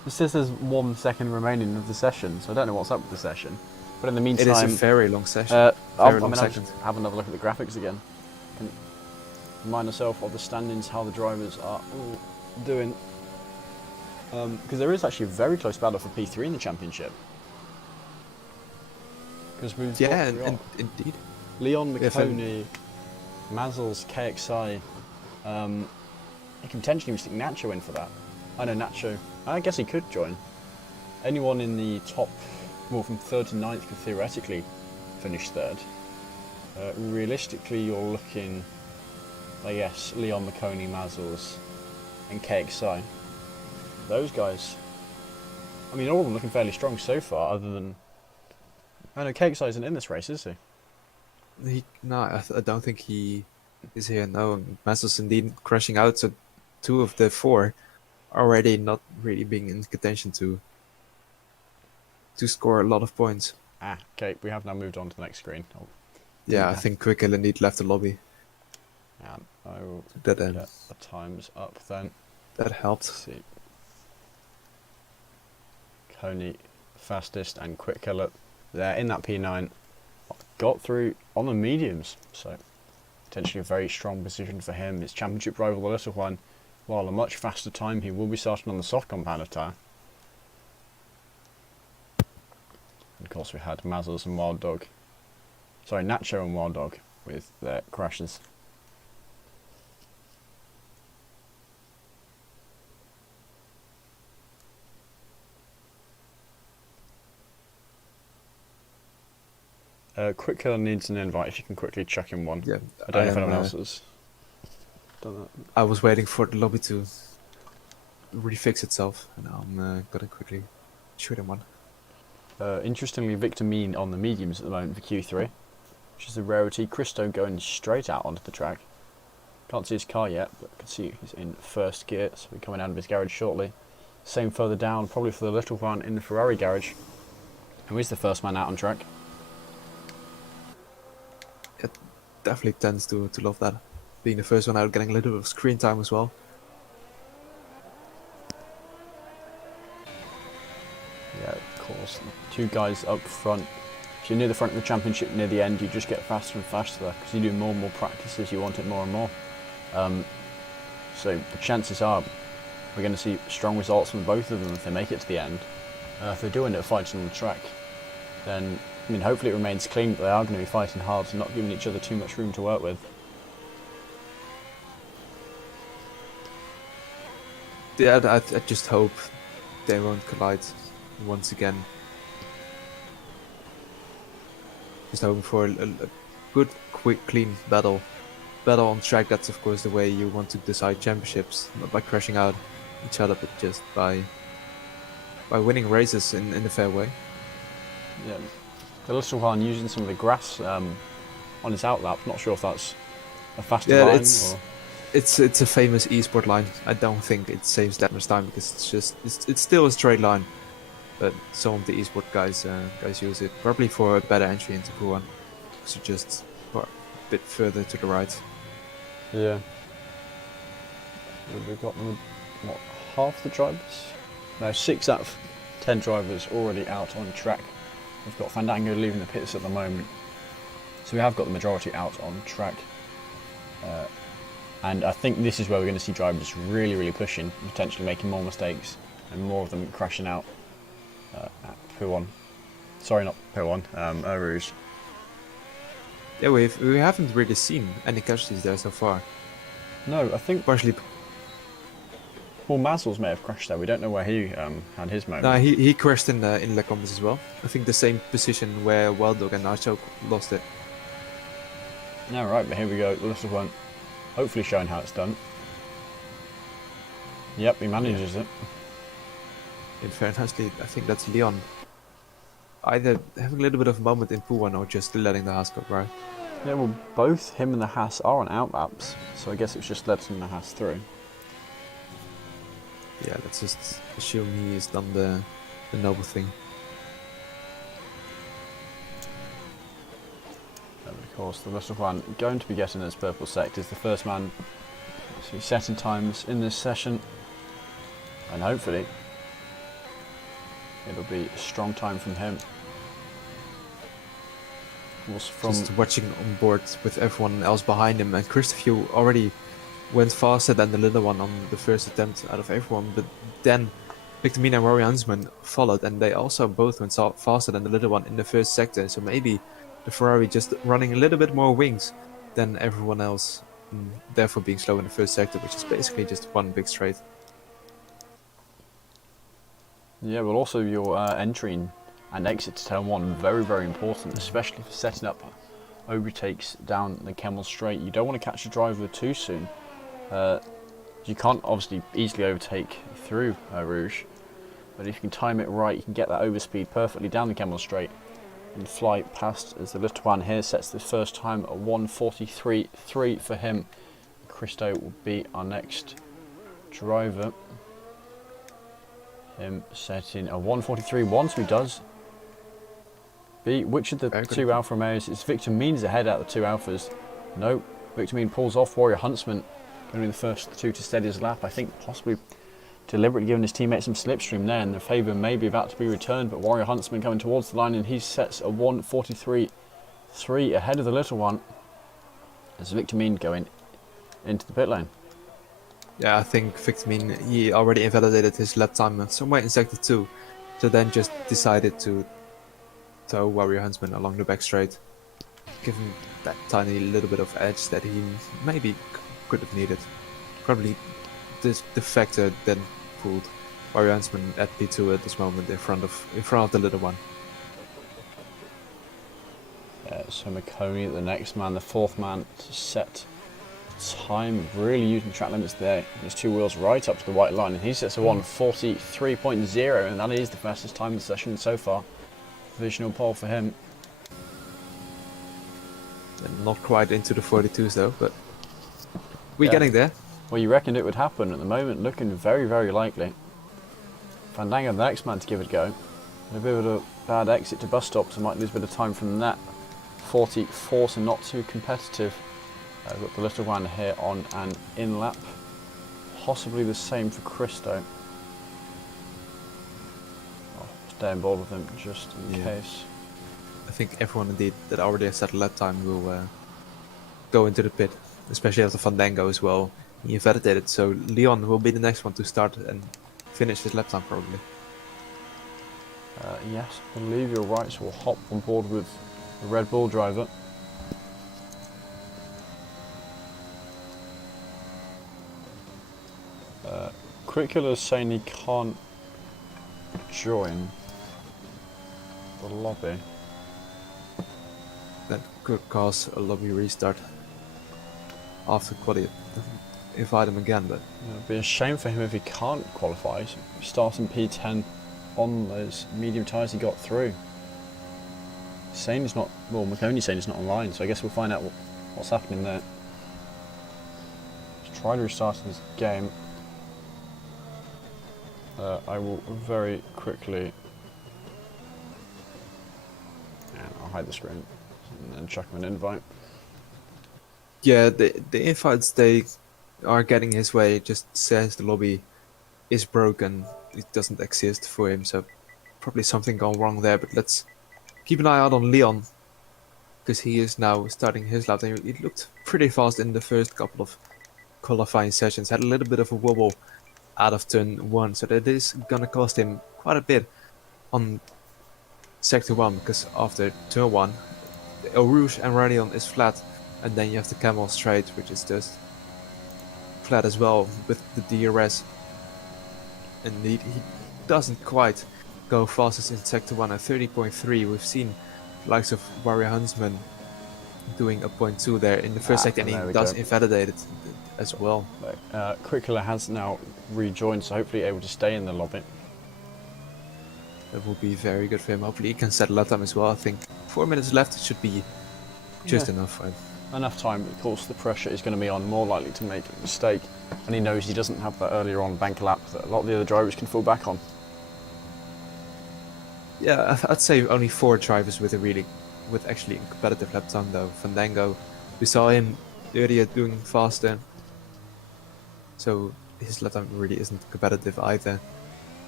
It says there's 1 second remaining of the session, so I don't know what's up with the session. But in the meantime, it is a very long session. I'll just have another look at the graphics again. Can remind myself of the standings, how the drivers are all doing. Because there is actually a very close battle for P3 in the championship. Because we've got indeed. Leon McConey, Mazzles, KXI. He can potentially stick Nacho in for that. I know Nacho. I guess he could join. Anyone in the top, well, from 3rd to 9th could theoretically finish 3rd. Realistically, you're looking, I guess, Leon McConey, Mazzles, and KXI. Those guys. I mean, all of them looking fairly strong so far, other than. I know KXI isn't in this race, is he? No, I don't think he is here. No, Mazzles indeed crashing out, so 2 of the 4 already not really being in contention to score a lot of points. Okay, we have now moved on to the next screen. I think Quickler indeed left the lobby. And I will get the times up then. That helped. Let's see. Coney fastest and Quickler there in that P9. Got through on the mediums, so potentially a very strong position for him. His championship rival, the little one, while a much faster time, he will be starting on the soft compounder tyre. And course, we had Mazzles and Wild Dog. Sorry, Nacho and Wild Dog with their crashes. Quick Killer needs an invite if you can quickly chuck in one. Yeah, I don't know if anyone else has done that. I was waiting for the lobby to refix itself, and now I'm gonna quickly shoot him one. Interestingly, Victor Mean on the mediums at the moment for Q3, which is a rarity. Christo going straight out onto the track. Can't see his car yet, but I can see he's in first gear, so we're coming out of his garage shortly. Same further down, probably for the little one in the Ferrari garage. Who is the first man out on track? It definitely tends to love that. Being the first one out, getting a little bit of screen time as well. Yeah, of course. Two guys up front. If you're near the front of the championship, near the end, you just get faster and faster there because you do more and more practices, you want it more and more. So the chances are we're going to see strong results from both of them if they make it to the end. If they do end up fighting on the track, then I mean, hopefully it remains clean, but they are going to be fighting hard and not giving each other too much room to work with. Yeah, I just hope they won't collide once again. Just hoping for a good, quick, clean battle. Battle on track, that's of course the way you want to decide championships. Not by crashing out each other, but just by winning races in a fair way. Yeah, the little one using some of the grass on his outlap. Not sure if that's a faster line. It's a famous esport line. I don't think it saves that much time because it's still a straight line. But some of the esport guys use it probably for a better entry into Pool 1. So just a bit further to the right. Yeah. We've got them, what, half the drivers? No, 6 out of 10 drivers already out on track. We've got Fandango leaving the pits at the moment. So we have got the majority out on track. And I think this is where we're going to see drivers really, really pushing, potentially making more mistakes and more of them crashing out at P1. Sorry, not P1, Eau Rouge. Yeah, we haven't really seen any casualties there so far. No, I think partially. Well, Mazzles may have crashed there. We don't know where he had his moment. No, he crashed in Le Combes as well. I think the same position where Wild Dog and Nacho lost it. No, right, but here we go. The little one, hopefully showing how it's done. Yep, he manages it. In fairness, I think that's Leon. Either having a little bit of a moment in Pool 1 or just letting the Haas go by. Yeah, well, both him and the Haas are on outlaps, so I guess it's just letting the Haas through. Yeah, let's just assume he has done the noble thing. And of course, the little one going to be getting his purple sect is the first man to be setting times in this session, and hopefully it'll be a strong time from him. Just watching on board with everyone else behind him, and Christopher already went faster than the little one on the first attempt out of everyone, but then Victor Mina and Rory Huntsman followed, and they also both went faster than the little one in the first sector, so maybe the Ferrari just running a little bit more wings than everyone else, and therefore being slow in the first sector, which is basically just one big straight. Yeah, well, also your entry and exit to turn 1, very, very important, especially for setting up overtakes down the Kemmel Straight. You don't want to catch a driver too soon. You can't obviously easily overtake through Rouge, but if you can time it right, you can get that overspeed perfectly down the Kemmel Straight and fly past as the little one here sets the first time at 1:43.3 for him. Christo will be our next driver. Him setting a 1:43.1, so he does beat which of the two Alfa Romeos? It's Victor Means ahead out of the two Alphas. No, Victor Mean pulls off. Warrior Huntsman going to be the first two to steady his lap. I think possibly deliberately giving his teammates some slipstream there, and the favour may be about to be returned, but Warrior Huntsman coming towards the line, and he sets a 1:43.3 ahead of the little one as Victor Mean going into the pit lane. Yeah, I think Victor Mean, he already invalidated his lap time somewhere in sector 2, so then just decided to tow Warrior Huntsman along the back straight, give him that tiny little bit of edge that he maybe could have needed. Probably the factor then pulled Warrior Huntsman at P2 at this moment in front of the little one. So McConey, the next man, the fourth man to set time, really using track limits there. His two wheels right up to the white line, and he sets a 1:43.0, and that is the fastest time of the session so far. Provisional pole for him. And not quite into the 42s though, but we're getting there. Well, you reckoned it would happen. At the moment, looking very, very likely. Fandango, the next man to give it a go. A bit of a bad exit to bus stop, so might lose a bit of time from that. 44, so not too competitive. We've got the little one here on an in lap. Possibly the same for Christo. I'll stay on board with him just in case. I think everyone indeed that already has set a lap time will go into the pit, especially after Fandango as well. He invalidated, so Leon will be the next one to start and finish his lap time probably. Yes, I believe you're right, so we'll hop on board with the Red Bull driver. Curricula is saying he can't join the lobby. That could cause a lobby restart after quality. Invite him again, but It'd be a shame for him if he can't qualify. So starting P10 on those medium tyres he got through. Saying he's not, well, McConey's saying he's not online, so I guess we'll find out what's happening there. Let's try to restart his game. I will very quickly, and I'll hide the screen and then chuck him an invite. yeah, the invites they are getting his way just says the lobby is broken, it doesn't exist for him, so probably something gone wrong there. But let's keep an eye out on Leon, because he is now starting his lap. And it looked pretty fast in the first couple of qualifying sessions, had a little bit of a wobble out of turn 1, so that is gonna cost him quite a bit on sector 1, because after turn 1 Eau Rouge and Radion is flat, and then you have the Camel straight, which is just flat as well with the DRS, and he doesn't quite go fastest in sector 1 at 30.3. We've seen the likes of Warrior Huntsman doing a 0.2 there in the first sector, and he does invalidate it as well. Curricula has now rejoined, so hopefully able to stay in the lobby. That will be very good for him. Hopefully he can set a lap time as well. I think 4 minutes left should be just enough for him. Enough time. Of course, the pressure is going to be on, more likely to make a mistake, and he knows he doesn't have that earlier on bank lap that a lot of the other drivers can fall back on. Yeah, I'd say only 4 drivers with actually competitive lap time though. Fandango, we saw him earlier doing faster, so his lap time really isn't competitive either.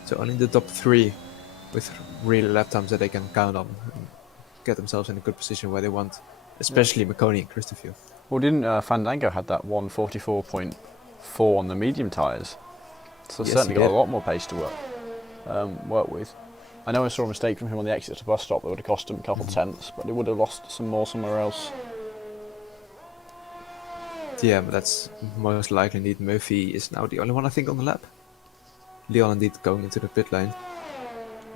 So only the top 3 with real lap times that they can count on and get themselves in a good position where they want, especially McConey and Christopher. Well, didn't Fandango had that 1:44.4 on the medium tyres? So Yes, certainly he got did. a lot more pace to work with. I know I saw a mistake from him on the exit to bus stop that would have cost him a couple tenths, but he would have lost some more somewhere else. Yeah, but that's most likely indeed. Murphy is now the only one I think on the lap. Leon indeed going into the pit lane.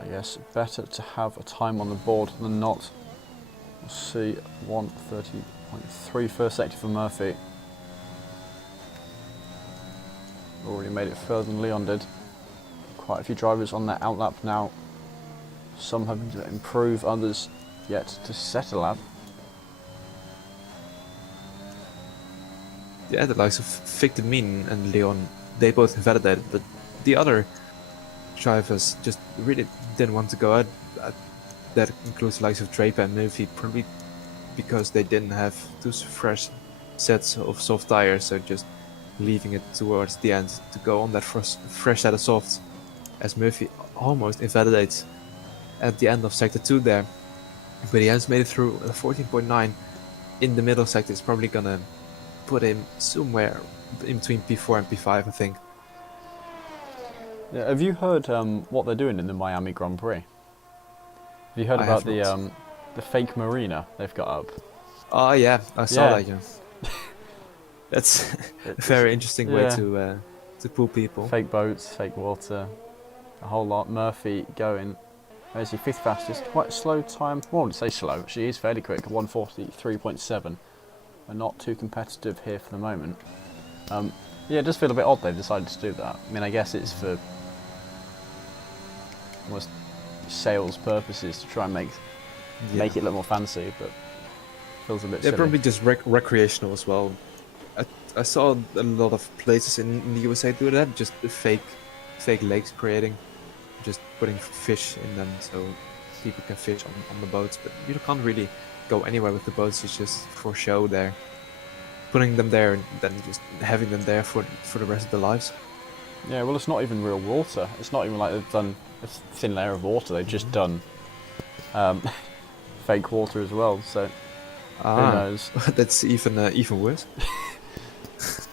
I guess better to have a time on the board than not. We'll see 1:30.3 first sector for Murphy. Already made it further than Leon did. Quite a few drivers on their out lap now. Some having to improve, others yet to set a lap. Yeah, the likes of Victor Mean and Leon, they both invalidated, but the other drivers just really didn't want to go out. That includes the likes of Draper and Murphy, probably because they didn't have 2 fresh sets of soft tires, so just leaving it towards the end to go on that fresh set of softs, as Murphy almost invalidates at the end of sector 2 there, but he has made it through a 14.9 in the middle sector. It's probably gonna put him somewhere in between P4 and P5, I think. Yeah, have you heard what they're doing in the Miami Grand Prix? you heard I about have not. the fake marina they've got up? Oh yeah, I saw Yeah, that. Yeah, that's a it's very interesting way yeah, to pull people. fake boats, fake water, a whole lot. Murphy going. Where's he? Fifth fastest. Quite slow time. Well, I wouldn't say slow. She is fairly quick. 1:43.7. We're not too competitive here for the moment. Yeah, it does feel a bit odd they've decided to do that. I mean, I guess it's for almost sales purposes to try and Yeah, make it look more fancy, but feels a bit they're silly. probably just recreational as well. I, I saw a lot of places in the USA do that, just the fake lakes creating, just putting fish in them so people can fish on the boats. But you can't really go anywhere with the boats. It's just for show there, putting them there and then just having them there for the rest of their lives. Yeah, well, it's not even real water. It's not even like they've done a thin layer of water. They've just done um, fake water as well. So who Ah, knows? that's even worse.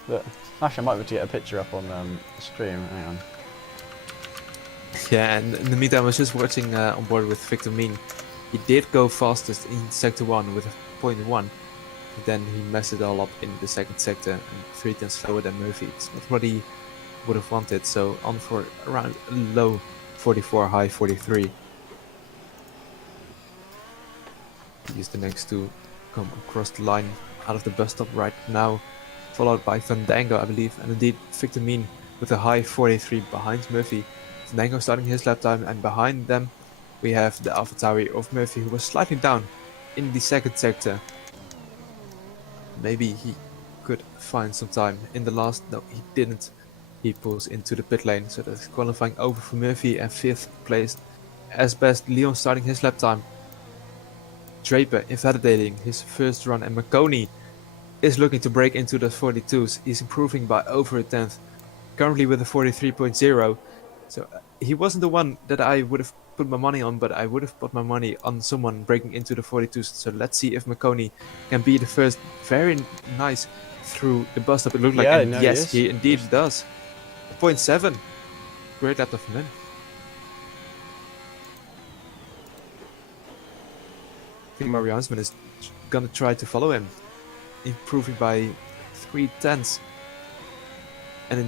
But actually, I might be able to get a picture up on the stream. Hang on. Yeah, and in the meantime, I was just watching on board with Victor Mean. He did go fastest in sector 1 with a point 0.1. Then he messed it all up in the second sector and 3 tenths slower than Murphy. It's not what he would have wanted, so on for around low 44, high 43. He's the next to come across the line out of the bus stop right now, followed by Fandango, I believe, and indeed Victor Mean with a high 43 behind Murphy. Fandango starting his lap time, and behind them we have the AlphaTauri of Murphy, who was slightly down in the second sector. Maybe he could find some time in the last. No, he didn't. He pulls into the pit lane, so that's qualifying over for Murphy, and 5th place as best. Leon starting his lap time. Draper invalidating his first run, and McConey is looking to break into the 42s. He's improving by over a tenth, currently with a 43.0. So he wasn't the one that I would have put my money on, but I would have put my money on someone breaking into the 42s. So let's see if McConey can be the first. Very nice through the bus stop, it looked like, Yeah, and no, yes, he he indeed is. does. 0.7. Great lap from him. I think Mario Huntsman is gonna try to follow him, improving by 3 tenths, and it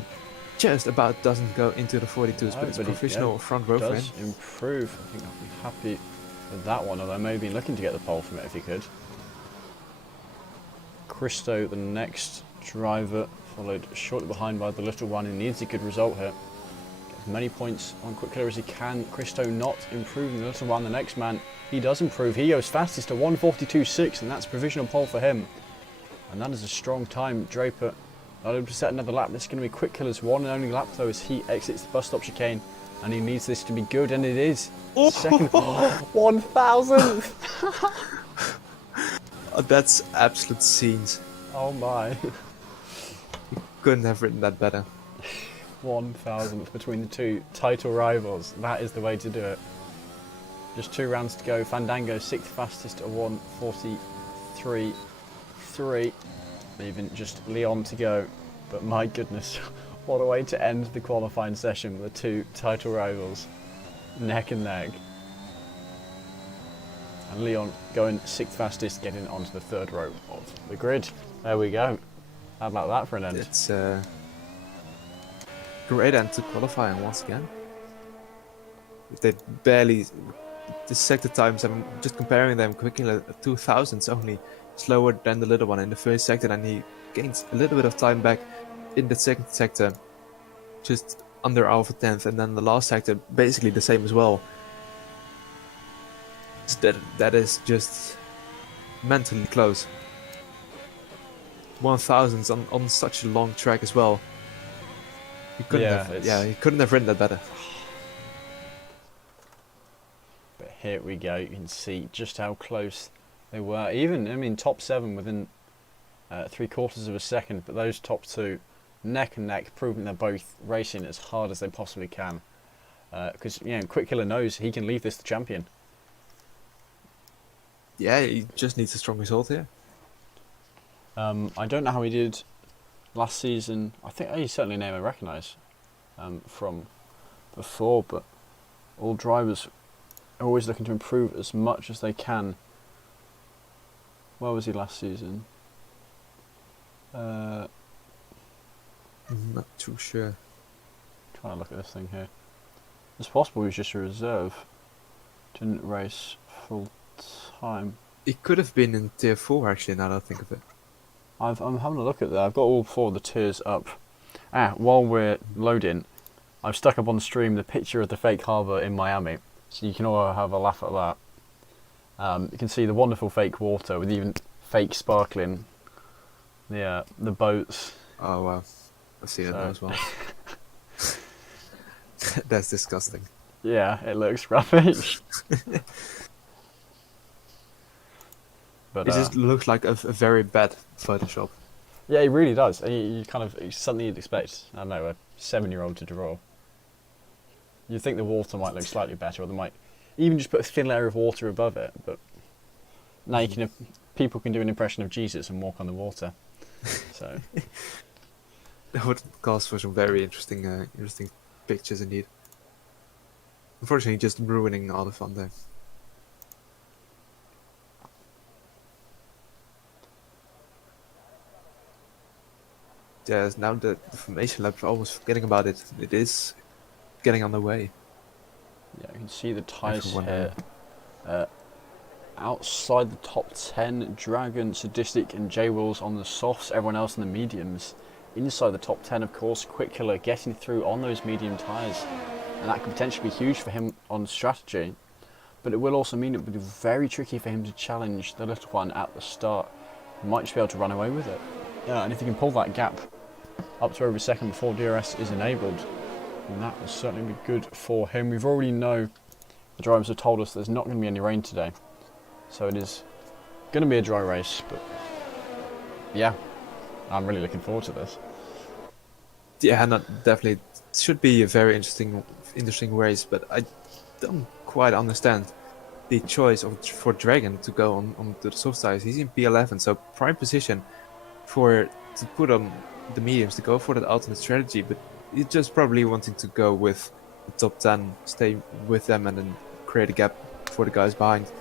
just about doesn't go into the 42s, but it's But he professional front row for him. does improve. I think I'll be happy with that one, although maybe looking to get the pole from it if he could. Christo, the next driver, followed shortly behind by the little one, who needs a good result here. Get as many points on quick clear as he can. Christo not improving. The little one, the next man, he does improve. He goes fastest to 1:42.6, and that's provisional pole for him. And that is a strong time. Draper not able to set another lap. This is going to be Quick Killer's one and only lap though, as he exits the bus stop chicane, and he needs this to be good, and it is. Second 1,000th. That's absolute scenes. Oh my. Couldn't have written that better. 1,000th between the two title rivals. That is the way to do it. Just 2 rounds to go. Fandango 6th fastest at 1:43.3, leaving just Leon to go. But my goodness, what a way to end the qualifying session with the two title rivals neck and neck. And Leon going 6th fastest, getting onto the 3rd row of the grid. There we go. How about that for an end? It's a great end to qualifying once again. They barely, the sector times, I'm just comparing them quickly, 2000s only slower than the little one in the first sector, and he gains a little bit of time back in the second sector, just under half a tenth, and then the last sector basically the same as well. So that is just mentally close. 1000s on such a long track as well. He couldn't he couldn't have written that better. But here we go. You can see just how close they were. Even, I mean, top 7 within 3/4 of a second, but those top 2 neck and neck, proving they're both racing as hard as they possibly can. Because Quick Killer knows he can leave this the champion. Yeah, he just needs a strong result here. I don't know how he did last season. I think he's certainly a name I recognise from before, but all drivers are always looking to improve as much as they can. Where was he last season? I'm not too sure. Trying to look at this thing here. It's possible he was just a reserve. Didn't race full time. It could have been in tier 4 actually, now that I think of it. I'm having a look at that. I've got all 4 of the tiers up. While we're loading, I've stuck up on stream the picture of the fake harbour in Miami, so you can all have a laugh at that. You can see the wonderful fake water with even fake sparkling. The boats. Oh wow, I see that now as well. That's disgusting. Yeah, it looks rubbish. But it just looks like a very bad Photoshop. Yeah, it really does. You kind of, it's something you'd expect, I don't know, a 7-year-old to draw. You'd think the water might look slightly better, or they might even just put a thin layer of water above it. But now you can, people can do an impression of Jesus and walk on the water. So that would cause for some very interesting pictures indeed. Unfortunately, just ruining all the fun there. Yes, now the formation laps are almost forgetting about it. It is getting on the way. Yeah, you can see the tyres here. Outside the top 10, Dragon, Sadistic and J-Wills on the softs, everyone else in the mediums. Inside the top 10, of course, Quick Killer getting through on those medium tyres. And that could potentially be huge for him on strategy. But it will also mean it would be very tricky for him to challenge the little one at the start. He might just be able to run away with it. Yeah, and if he can pull that gap up to over a second before DRS is enabled, then that will certainly be good for him. We've already know, the drivers have told us there's not going to be any rain today. So it is going to be a dry race, but yeah, I'm really looking forward to this. Yeah, no, definitely. It should be a very interesting race, but I don't quite understand the choice for Dragon to go on the soft tires. He's in P11, so prime position to put on the mediums, to go for that alternate strategy, but he's just probably wanting to go with the top 10, stay with them, and then create a gap for the guys behind.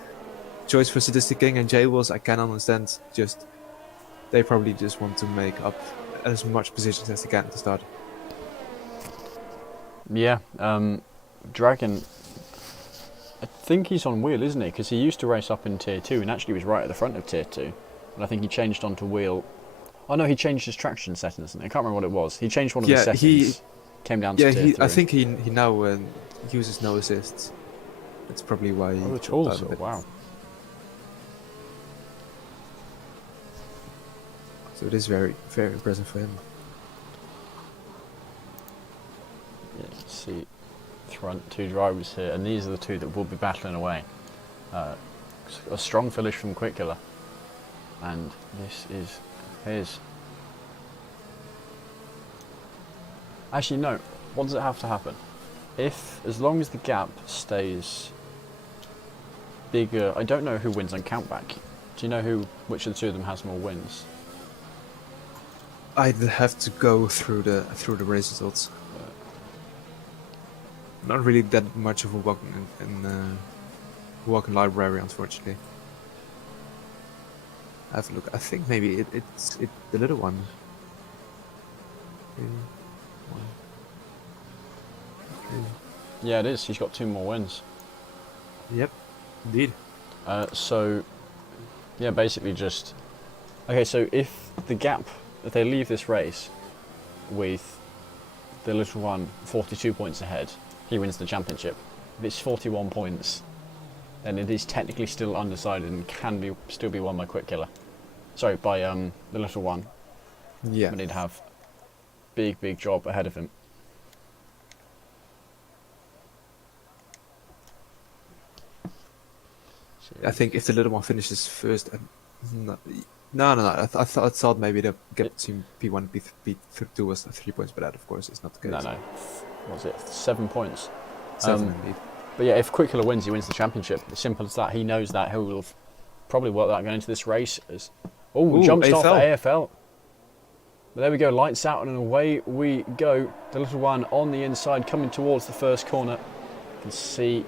Choice for Sadistic King and J-Wills, I can understand. Just they probably just want to make up as much positions as they can to start. Yeah, Dragon, I think he's on wheel, isn't he? Because he used to race up in tier 2 and actually was right at the front of tier 2. And I think he changed onto wheel. Oh no, he changed his traction settings. I can't remember what it was. He changed one of the settings. He came down to tier 3. I think he now uses no assists. That's probably why he tools. Wow. So it is very, very impressive for him. Yeah, you can see front 2 drivers here, and these are the 2 that will be battling away. A strong finish from Quick Killer, and this is his. Actually, no. What does it have to happen? As long as the gap stays bigger, I don't know who wins on countback. Do you know which of the 2 of them has more wins? I'd have to go through the race results. Not really that much of a walking library, unfortunately. Have a look. I think maybe it's the little one. 3, 1, 3. Yeah, it is. He's got 2 more wins. Yep, indeed. So, yeah, basically just... Okay, so if they leave this race with the little one 42 points ahead, he wins the championship. If it's 41 points, then it is technically still undecided and can still be won by Quick Killer. Sorry, by the little one. Yeah. But he'd have big job ahead of him. I think if the little one finishes first, no. I thought maybe the gap between P1 and P2 was 3 points, but that of course is not the case. No. What was it? 7 points. 7 indeed. But yeah, if Quick Killer wins, he wins the championship. As simple as that. He knows that. He will probably work that going into this race. Jumps off the AFL. But there we go, lights out and away we go. The little one on the inside coming towards the first corner. You can see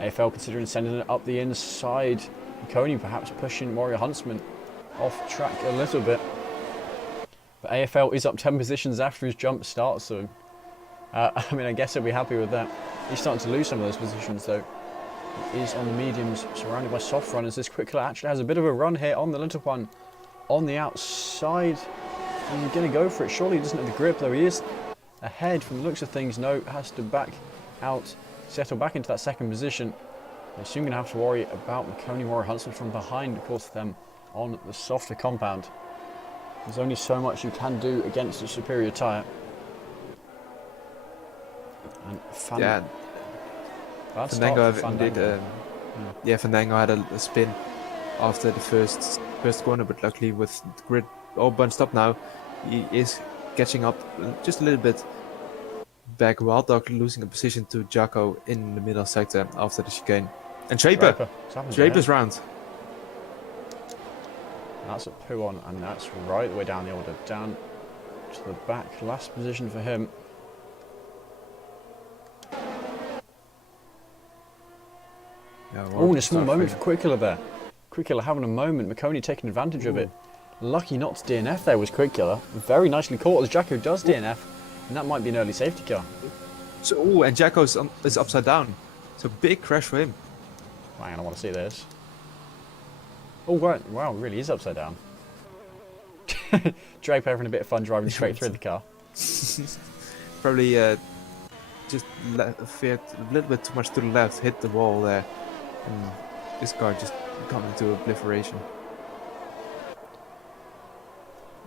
AFL considering sending it up the inside. Coney perhaps pushing Warrior Huntsman off track a little bit. But AFL is up 10 positions after his jump start, so I mean, I guess he'll be happy with that. He's starting to lose some of those positions though. He is on the mediums, surrounded by soft runners. This quick killer actually has a bit of a run here on the little one on the outside. And he's going to go for it. Surely he doesn't have the grip, though he is ahead from the looks of things. No, has to back out, settle back into that second position. They're soon going to have to worry about McConey Warrior Huntsman from behind, of course, them on the softer compound. There's only so much you can do against a superior tyre. And Fandango had a spin after the first corner, but luckily with the grid all bunched up now, he is catching up just a little bit back. Wild Dog losing a position to Jacko in the middle sector after the chicane. And Draper's round. That's a poo on, and that's right the way down the order, down to the back, last position for him. Oh, and a small moment for Quick Killer there. Quick Killer having a moment, McConey taking advantage of it. Lucky not to DNF there was Quick Killer. Very nicely caught as Jacko does DNF, and that might be an early safety car. So, and Jacko is upside down. So big crash for him. Hang on, I want to see this. Oh, right. Wow, it really is upside down. Draper having a bit of fun driving straight through the car. Probably just veered a little bit too much to the left, hit the wall there. And this car just come into obliteration.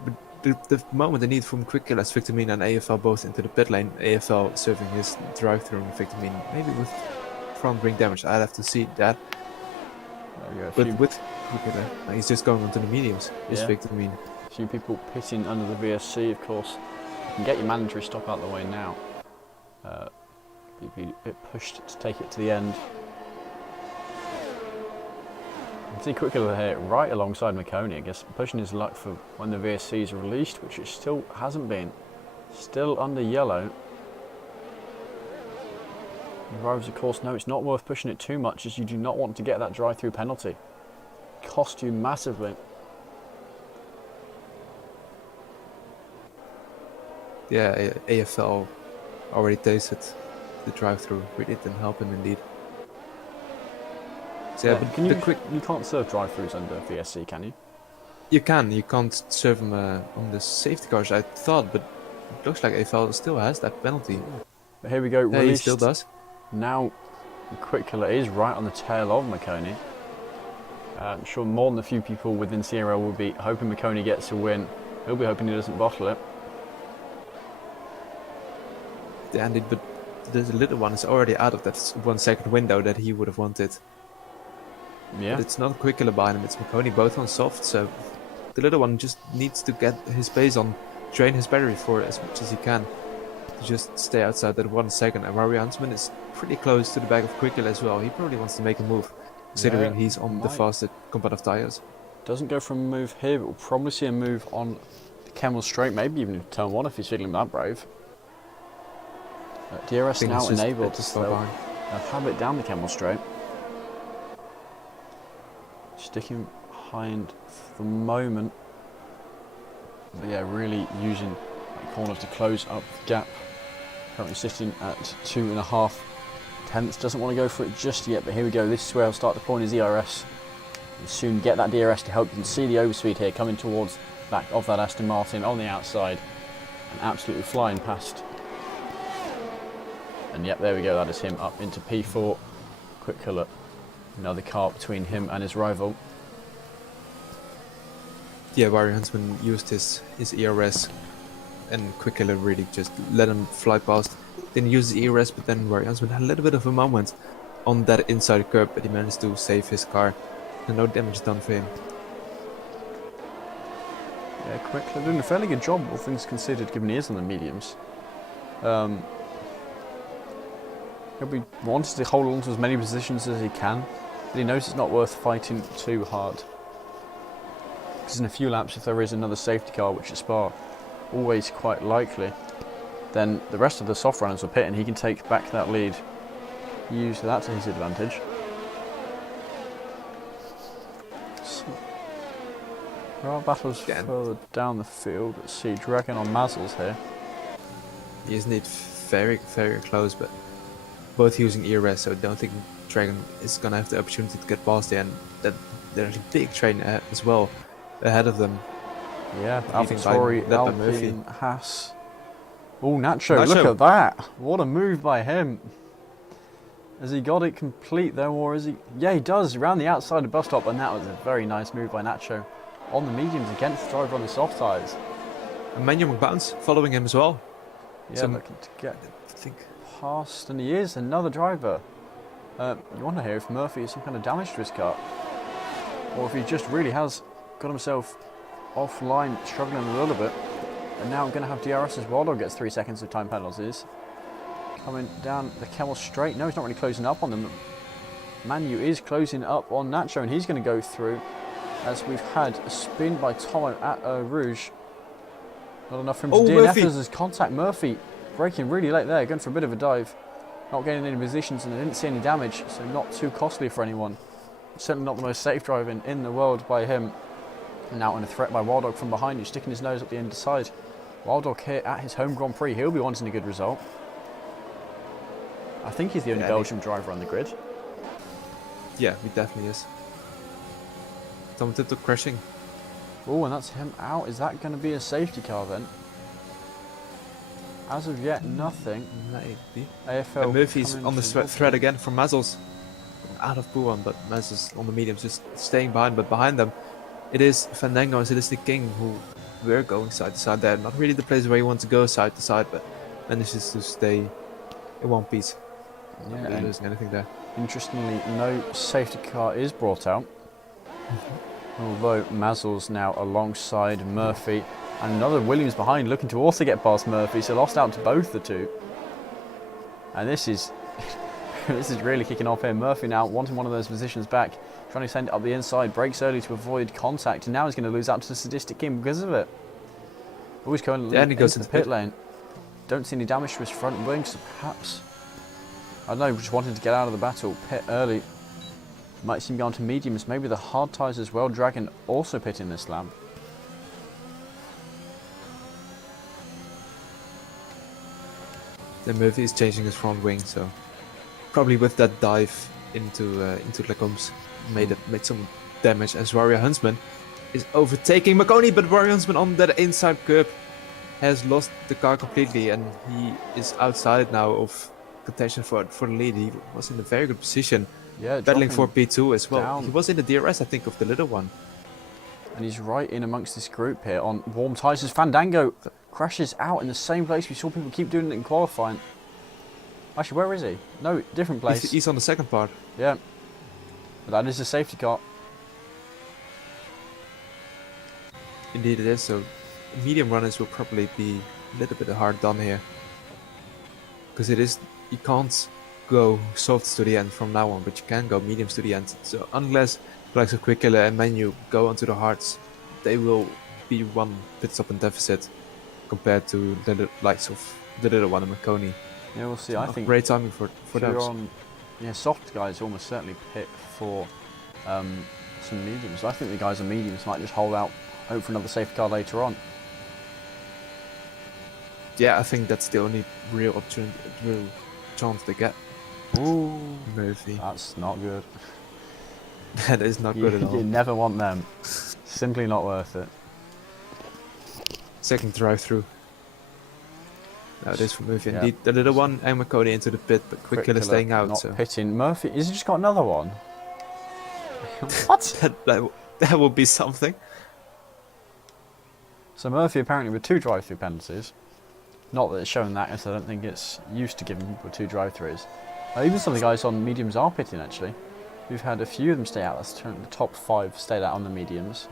But the moment they need from Quick Killer as Victorine and AFL both into the pit lane, AFL serving his drive-through on Victorine, maybe with front ring damage. I'd have to see that. But with Quick Killer, he's just going onto the mediums. Is Victorine. A few people pitting under the VSC, of course. You can get your mandatory stop out of the way now. You'd be a bit pushed to take it to the end. You can see Quick Killer here right alongside McConey, I guess, pushing his luck for when the VSC is released, which it still hasn't been. Still under yellow. The drivers, of course, know it's not worth pushing it too much, as you do not want to get that drive-through penalty. Cost you massively. Yeah, AFL already tasted the drive-through. Really didn't help him indeed. So yeah, but you can't serve drive-throughs under VSC, can you? You can't serve them on the safety cars, I thought, but it looks like AFL still has that penalty. But here we go, yeah, he still does. Now, Quick Killer is right on the tail of McConey. I'm sure more than a few people within CRL will be hoping McConey gets a win. He'll be hoping he doesn't bottle it. Yeah, indeed, but the little one is already out of that 1 second window that he would have wanted. Yeah. But it's not Quick Killer behind him, it's McConey, both on soft, so the little one just needs to get his pace on, drain his battery for as much as he can to just stay outside that 1 second. And Warrior Huntsman is pretty close to the back of Quick Killer as well. He probably wants to make a move, considering he's on the faster competitive tyres. Doesn't go for a move here, but we'll probably see a move on the Kemmel Straight, maybe even turn 1 if he's feeling that brave. DRS now enabled, so they'll have it down the Kemmel Straight. Sticking behind for the moment. But yeah, really using that corner to close up the gap. Currently sitting at 2.5 tenths. Doesn't want to go for it just yet, but here we go. This is where he'll start deploying his ERS. And soon get that DRS to help. You can see the overspeed here coming towards the back of that Aston Martin on the outside. And absolutely flying past. And yep, there we go. That is him up into P4. Quick Killer. Another car between him and his rival. Yeah, Warrior Huntsman used his ERS, and Quick Killer really just let him fly past. Didn't use his ERS, but then Warrior Huntsman had a little bit of a moment on that inside curb, but he managed to save his car. And no damage done for him. Yeah, Quick Killer doing a fairly good job, all things considered, given he is on the mediums. He'll be wanting to hold on to as many positions as he can, but he knows it's not worth fighting too hard. Because in a few laps, if there is another safety car, which at Spa always quite likely, then the rest of the soft runners will pit and he can take back that lead. use that to his advantage. So, there are battles further down the field. Let's see, Dragon on Mazzles here. He is indeed very, very close, but both using ERS, so I don't think Dragon is gonna have the opportunity to get past there, and that there's a big train as well ahead of them. Yeah, AlphaTauri, Alpine, Haas. Oh, Nacho, look Nacho. at that! What a move by him. Has he got it complete though, or is he? Yeah, he does, around the outside of the bus stop, and that was a very nice move by Nacho. On the mediums against the driver on the soft tyres. And Manuel McBounce following him as well. Yeah, So, looking to get I think past, and he is another driver. You want to hear if Murphy has some kind of damage to his car, or if he just really has got himself offline, struggling a little bit. And now I'm going to have DRS as well. Gets 3 seconds of time penalties. Coming down the Camel straight. No, he's not really closing up on them. Manu is closing up on Nacho, and he's going to go through. As we've had a spin by Tomo at Rouge. Not enough for him to DNF as contact. Murphy braking really late there, going for a bit of a dive. Not getting any positions, and I didn't see any damage, so not too costly for anyone. Certainly not the most safe driving in the world by him. And now in a threat by Wild Dog from behind, who's sticking his nose up the underside. Wild Dog here at his home Grand Prix, he'll be wanting a good result. I think he's the only Belgian driver on the grid. yeah, he definitely is. Tom Tiptoe crashing. Oh, and that's him out. Is that going to be a safety car then? As of yet, nothing. Maybe. AFL And Murphy's on the thread again from Mazzles. Out of Buon, but Mazzles on the mediums just staying behind. But behind them, it is Fandango and Sadistic King who were going side to side there. Not really the place where you want to go side to side, but manages to stay in one piece. Yeah, Not really losing anything there. interestingly, no safety car is brought out. Although Mazzles now alongside Murphy. And another Williams behind, looking to also get past Murphy, so lost out to both the two. And this is this is really kicking off here. Murphy now wanting one of those positions back, trying to send it up the inside, brakes early to avoid contact, and now he's going to lose out to the Sadistic King because of it. Always going and he goes into the pit lane. Don't see any damage to his front wing, so perhaps, I don't know, just wanting to get out of the battle, pit early. Might see him go on to mediums, maybe the hard tyres as well. Dragon also pitting this lap. Then Murphy is changing his front wing, so probably with that dive into Lecombs made some damage. As Warrior Huntsman is overtaking Marconi, but Warrior Huntsman on that inside curb has lost the car completely, and he is outside now of contention for the lead. He was in a very good position, Yeah, battling for P2 as well. down. He was in the DRS, I think, of the little one. And he's right in amongst this group here on warm tyres as Fandango crashes out in the same place we saw people keep doing it in qualifying. Actually, where is he? No, different place. He's on the second part. Yeah. But that is a safety car. Indeed it is, so medium runners will probably be a little bit hard done here. Because it is, you can't go softs to the end from now on, but you can go mediums to the end. So unless the likes of Quick Killer and Menu go onto the hards, they will be one pit stop in deficit compared to the likes of the little one and Marconi. Yeah, we'll see. So I not think great timing for if you're those. on, yeah, soft guys almost certainly pit for some mediums. I think the guys on mediums might just hold out, hope for another safety car later on. Yeah, I think that's the only real opportunity, real chance they get. Ooh, Murphy. that's not good. That is not good at all. You never want them. Simply not worth it. Second drive through. Now it is for Murphy. Yeah. Indeed, the little one and Marconi into the pit, but Quick Killer staying out. Not So pitting. Murphy, has he just got another one? What? that will be something. So Murphy apparently with 2 drive-through penalties. Not that it's showing that, as I don't think it's used to giving people 2 drive-throughs. Even some of the guys on mediums are pitting actually. We've had a few of them stay out. That's the top 5 stayed out on the mediums.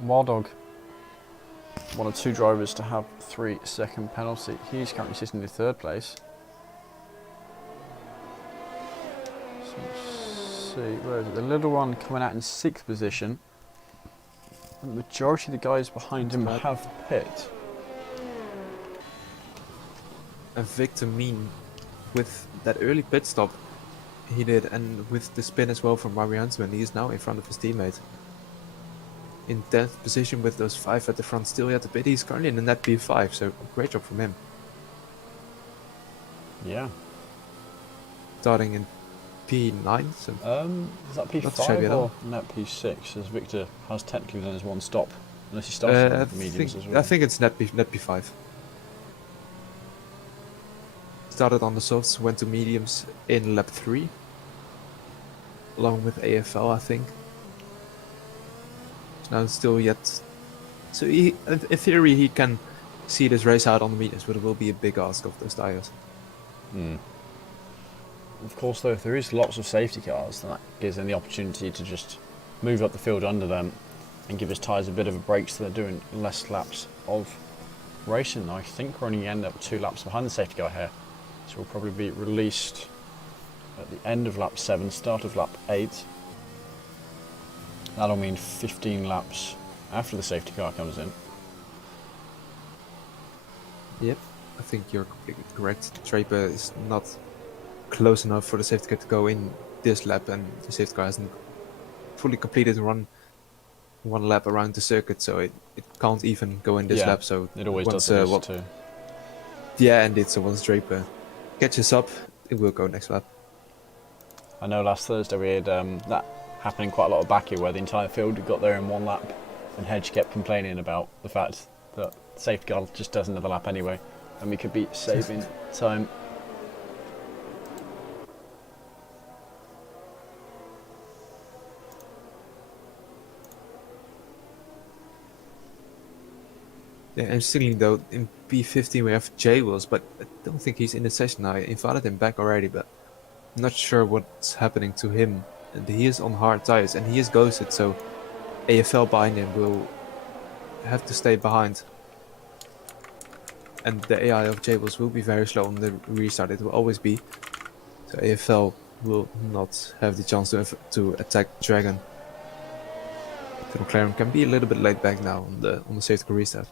Wild Dog, one of 2 drivers to have 3-second penalty. He's currently sitting in 3rd place. So let's see, where is it? The little one coming out in 6th position. And the majority of the guys behind him have pit. Victor Mean, with that early pit stop he did, and with the spin as well from Robbie Huntsman, he is now in front of his teammate. In 10th position with those 5 at the front still yet to pit. He's currently in the net P5, so great job from him. Yeah. Starting in P9, so Is that P5 or net P6? As Victor has technically done his one stop, unless he starts on the mediums as well. I think it's net P5. Started on the softs, went to mediums in lap 3, along with AFL, I think. Now still yet, so he, in theory he can see this race out on the mediums, but it will be a big ask of those tires. Of course, though, if there is lots of safety cars, then that gives them the opportunity to just move up the field under them and give his tyres a bit of a break, so they're doing less laps of racing. I think we're only end up 2 laps behind the safety car here, so we'll probably be released at the end of lap 7, start of lap 8. That'll mean 15 laps after the safety car comes in. Yep, I think you're completely correct. Draper is not close enough for the safety car to go in this lap, and the safety car hasn't fully completed one lap around the circuit, so it can't even go in this lap. So it always does this too. Yeah, indeed. So once Draper catches up, it will go next lap. I know last Thursday we had that happening quite a lot of back here, where the entire field got there in 1 lap, and Hedge kept complaining about the fact that safety car just does another lap anyway, and we could be saving time. Yeah, interestingly though, in P15 we have J Wills, but I don't think he's in the session. I invited him back already, but I'm not sure what's happening to him. And he is on hard tires, and he is ghosted, so AFL behind him will have to stay behind. And the AI of J Wills will be very slow on the restart, it will always be. So AFL will not have the chance to attack Dragon. So McLaren can be a little bit laid back now on the safety car restart.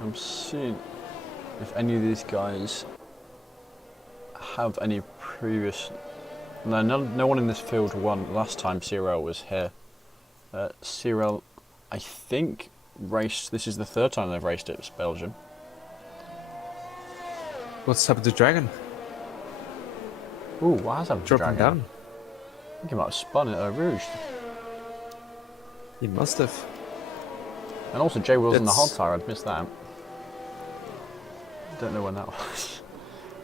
I'm seeing if any of these guys have any previous. No one in this field won last time CRL was here. CRL, I think, raced. This is the 3rd time they've raced it. It's Belgium. What's happened to Dragon? Ooh, what has happened to Dropping Dragon? down. I think he might have spun at Rouge. He must have. And also J Wills on the hard tyre. I'd missed that. Don't know when that was.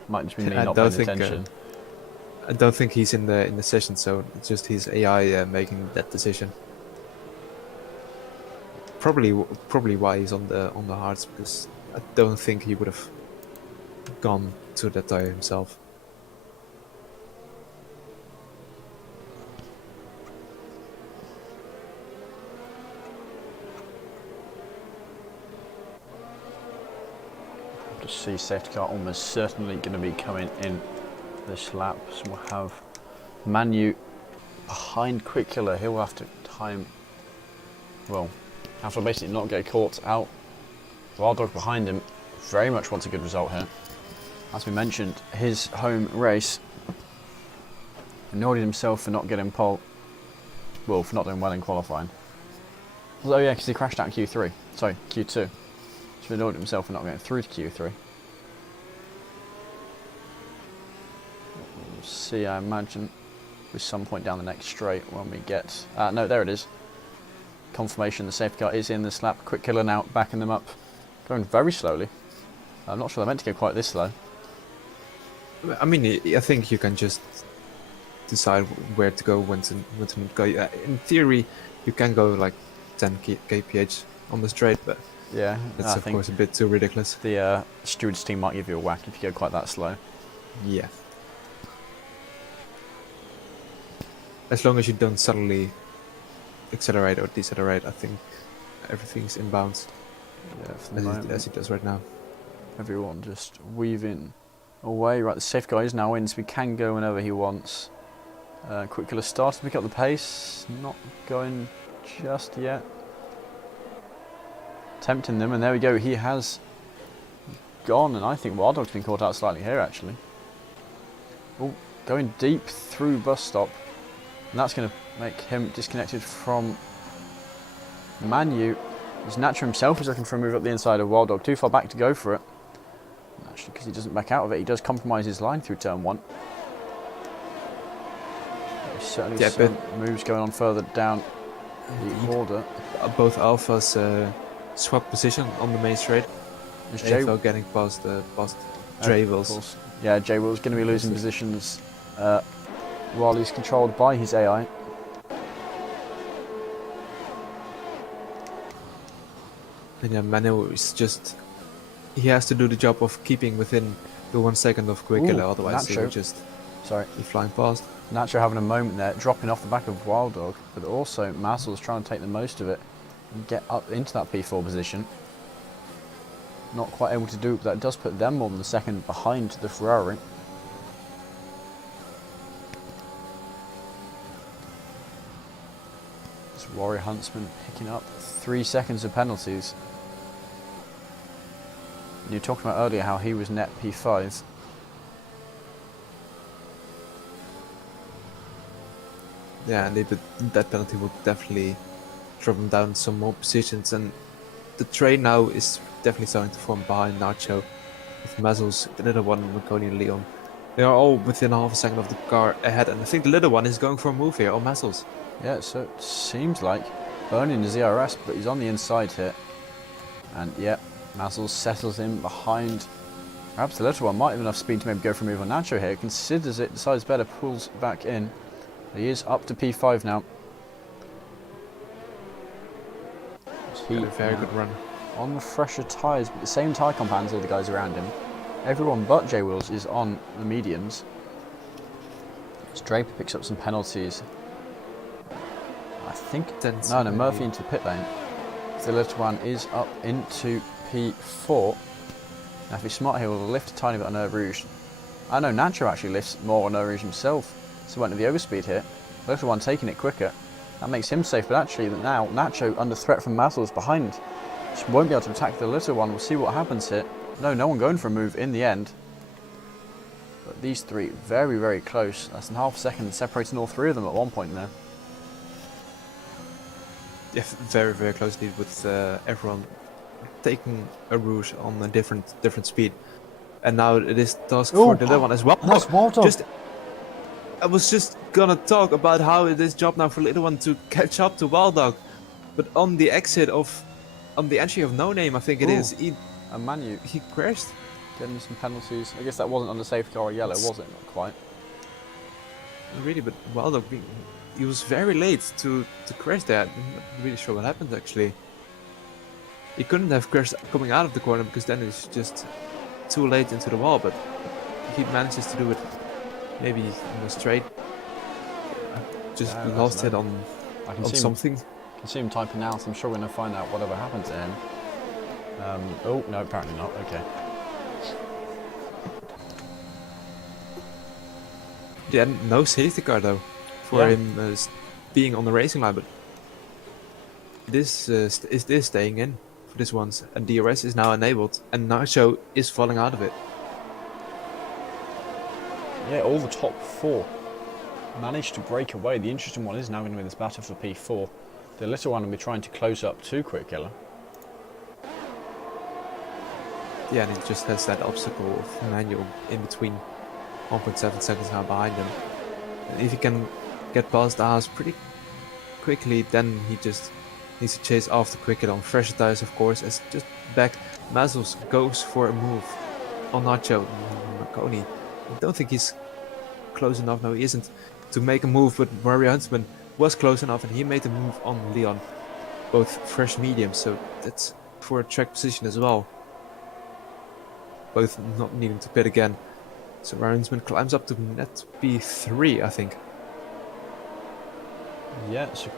Might just be me not paying attention. I don't think he's in the session, so it's just his AI making that decision. Probably why he's on the hards, because I don't think he would have gone to that tire himself. To see safety car almost certainly going to be coming in this lap, so we'll have Manu behind Quick Killer. He'll have to time, well, have to basically not get caught out. Wild Dog behind him very much wants a good result here. As we mentioned, his home race, annoyed himself for not getting pole, well, for not doing well in qualifying. Oh yeah, because he crashed out in Q3, sorry, Q2. So he annoyed himself for not getting through to Q3. We'll see, I imagine, with some point down the next straight when we get... no, there it is. Confirmation the safety car is in this lap. Quick Killer now backing them up. Going very slowly. I'm not sure they're meant to go quite this slow. I mean, I think you can just decide where to go, when to not go. In theory, you can go like 10 kph on the straight, but yeah, that's of course a bit too ridiculous. The stewards team might give you a whack if you go quite that slow. Yeah. As long as you don't suddenly accelerate or decelerate, I think everything's in bounds. Yeah, as it does right now. Everyone just weaving away. Right, the safe guy is now in, so we can go whenever he wants. Quick Killer starts to pick up the pace. Not going just yet. tempting them, and there we go. He has gone, and I think Wild Dog's been caught out slightly here, actually. Oh, going deep through bus stop, and that's going to make him disconnected from Manu. As Nacho himself is looking for a move up the inside of Wild Dog, too far back to go for it. Actually, because he doesn't back out of it, he does compromise his line through turn 1. There's certainly some moves going on further down the order. Both Alphas swap position on the main straight. J-Will getting past J-Wills. Yeah, J-Will's going to be losing positions while he's controlled by his AI. And yeah, Manu is just... He has to do the job of keeping within the 1 second of quick killer, otherwise he'll just be flying past. Nacho having a moment there, dropping off the back of Wild Dog, but also Mazel's trying to take the most of it and get up into that P4 position. Not quite able to do it, but that does put them more than a second behind the Ferrari. This Warrior Huntsman picking up 3 seconds of penalties. You were talking about earlier how he was net P5. Yeah, and that penalty would definitely drop him down some more positions, and the train now is definitely starting to form behind Nacho, with Mazel's, the little one, Marconi and Leon. They are all within half a second of the car ahead, and I think the little one is going for a move here, or Mazel's. Yeah, so it seems like burning the ZRS, but he's on the inside here. And yeah, Mazel settles in behind. Perhaps the little one might have enough speed to maybe go for a move on Nacho here. Considers it, decides better, pulls back in. He is up to P5 now. He had a very good run. On the fresher tyres, but the same tyre compounds as the guys around him. Everyone but J-Wills is on the mediums. As Draper picks up some penalties. I think... No, Murphy into the pit lane. The little one is up into P4. Now if he's smart here, we'll lift a tiny bit on Eau Rouge. I know Nacho actually lifts more on Eau Rouge himself. So went to the overspeed here. The little one taking it quicker. That makes him safe, but actually now Nacho under threat from Mazel's behind. Just won't be able to attack the little one. We'll see what happens here. No one going for a move in the end. But these three very, very close. Less than half a second separating all three of them at one point there. Yeah, very, very closely with everyone taking a Rouge on a different speed. And now it is task for the little one as well. Nice Wild Dog. I was just gonna talk about how it is job now for little one to catch up to Wild Dog, but on the exit on the entry of No Name, I think it is. And Manu, he crashed, getting some penalties. I guess that wasn't on the safety car or yellow, was it? Not quite. Really, but Wild Dog, he was very late to crash there. I'm not really sure what happened actually. He couldn't have crashed coming out of the corner because then it's just too late into the wall. But he manages to do it. Maybe in the straight, just lost it on something. I can see him typing out, so I'm sure we're going to find out whatever happened to him. Oh, no, apparently not. Okay. Yeah, no safety car though, for him being on the racing line, but this is staying in for this once, and DRS is now enabled, and Nacho is falling out of it. Yeah, all the top four managed to break away. The interesting one is now going to be this battle for P4. The little one will be trying to close up to Quick Killer. Yeah, and he just has that obstacle of manual in between 1.7 seconds now behind him. And if he can get past the house pretty quickly, then he just needs to chase after Quick Killer on fresher tires, of course, as just back. Mazels goes for a move on Nacho. Marconi, I don't think he's close enough. No, he isn't to make a move, but Warrior Huntsman was close enough and he made a move on Leon. Both fresh mediums, so that's for a track position as well. Both not needing to pit again. So Warrior Huntsman climbs up to net P3, I think. Yeah, so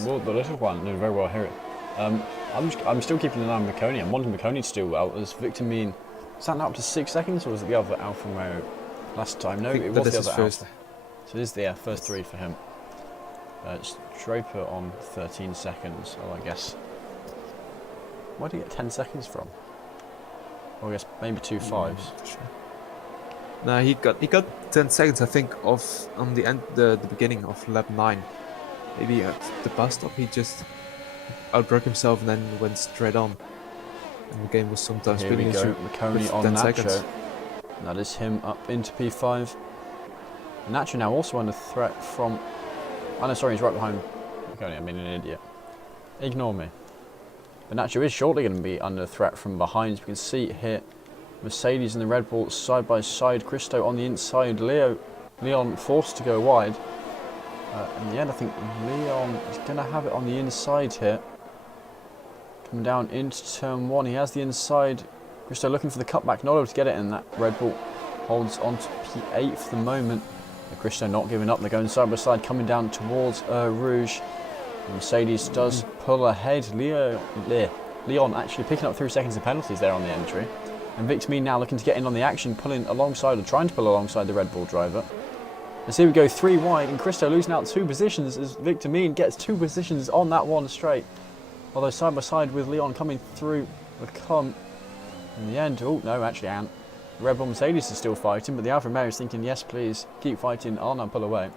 well, the little one did very well here. I'm still keeping an eye on Marconi. I'm wanting Marconi to do well. As Victor Mean, is that now up to 6 seconds, or was it the other Alfa Romeo last time? No, it was the other first. Alfa. So this is the first three for him. It's Draper on 13 seconds, I guess. Where did he get 10 seconds from? Well, I guess maybe 2 5s. Sure. No, he got 10 seconds, I think, off on the end, the beginning of lap 9. Maybe at the bus stop he just outbroke himself and then went straight on. And the game was sometimes Here we an go, issue McConey with on 10 Nacho. seconds. That is him up into P5. Nacho now also under threat from... Oh no, sorry, he's right behind McConey. I'm being an idiot. Ignore me. But Nacho is shortly going to be under threat from behind. As we can see here, Mercedes and the Red Bull side by side. Christo on the inside. Leon forced to go wide. In the end, I think Leon is going to have it on the inside here. Coming down into turn 1. He has the inside. Christo looking for the cutback, not able to get it in. That Red Bull holds on to P8 for the moment. But Christo not giving up. They're going side by side, coming down towards Rouge. Mercedes does pull ahead. Leon actually picking up 3 seconds of penalties there on the entry. And Victor Mean now looking to get in on the action, pulling alongside, or trying to pull alongside the Red Bull driver. And so here we go, 3 wide, and Christo losing out 2 positions as Victor Mean gets 2 positions on that one straight. Although side by side with Leon coming through the clump. In the end, oh no, actually Ant. The Red Bull Mercedes is still fighting, but the Alfa Romeo is thinking, yes please, keep fighting, I'll now pull away.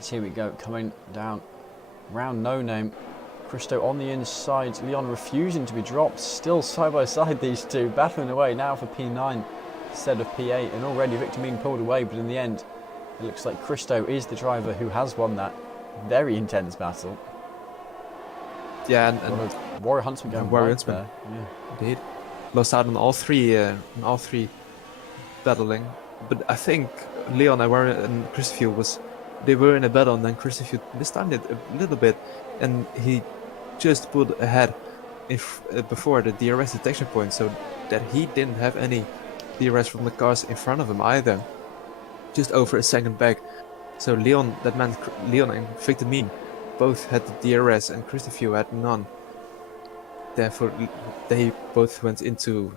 So here we go, coming down, round no name. Christo on the inside, Leon refusing to be dropped, still side by side these two, battling away now for P9 instead of P8, and already Victor Mean pulled away, but in the end, it looks like Christo is the driver who has won that very intense battle. Yeah, and Warrior Huntsman going Warrior right Huntsman. there. Yeah. Indeed. Lost out on all three battling. But I think Leon and Christopher they were in a battle, and then Christopher mistimed it a little bit, and he just pulled ahead before the DRS detection point, so that he didn't have any DRS from the cars in front of him either. Just over a second back. So that meant Leon and Victor Mean both had the DRS, and Christopher had none. Therefore, they both went into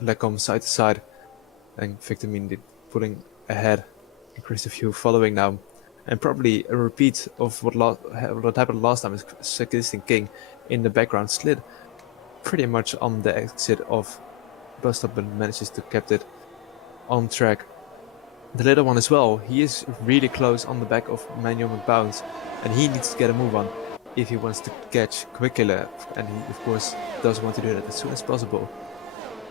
Lecom side to side, and Victor Mean did pulling ahead, and Christopher following now. And probably a repeat of what happened last time is Sakistin King in the background slid pretty much on the exit of bus stop, but manages to keep it on track. The little one as well, he is really close on the back of Manuel McBounce, and he needs to get a move on if he wants to catch quickly, and he of course does want to do that as soon as possible.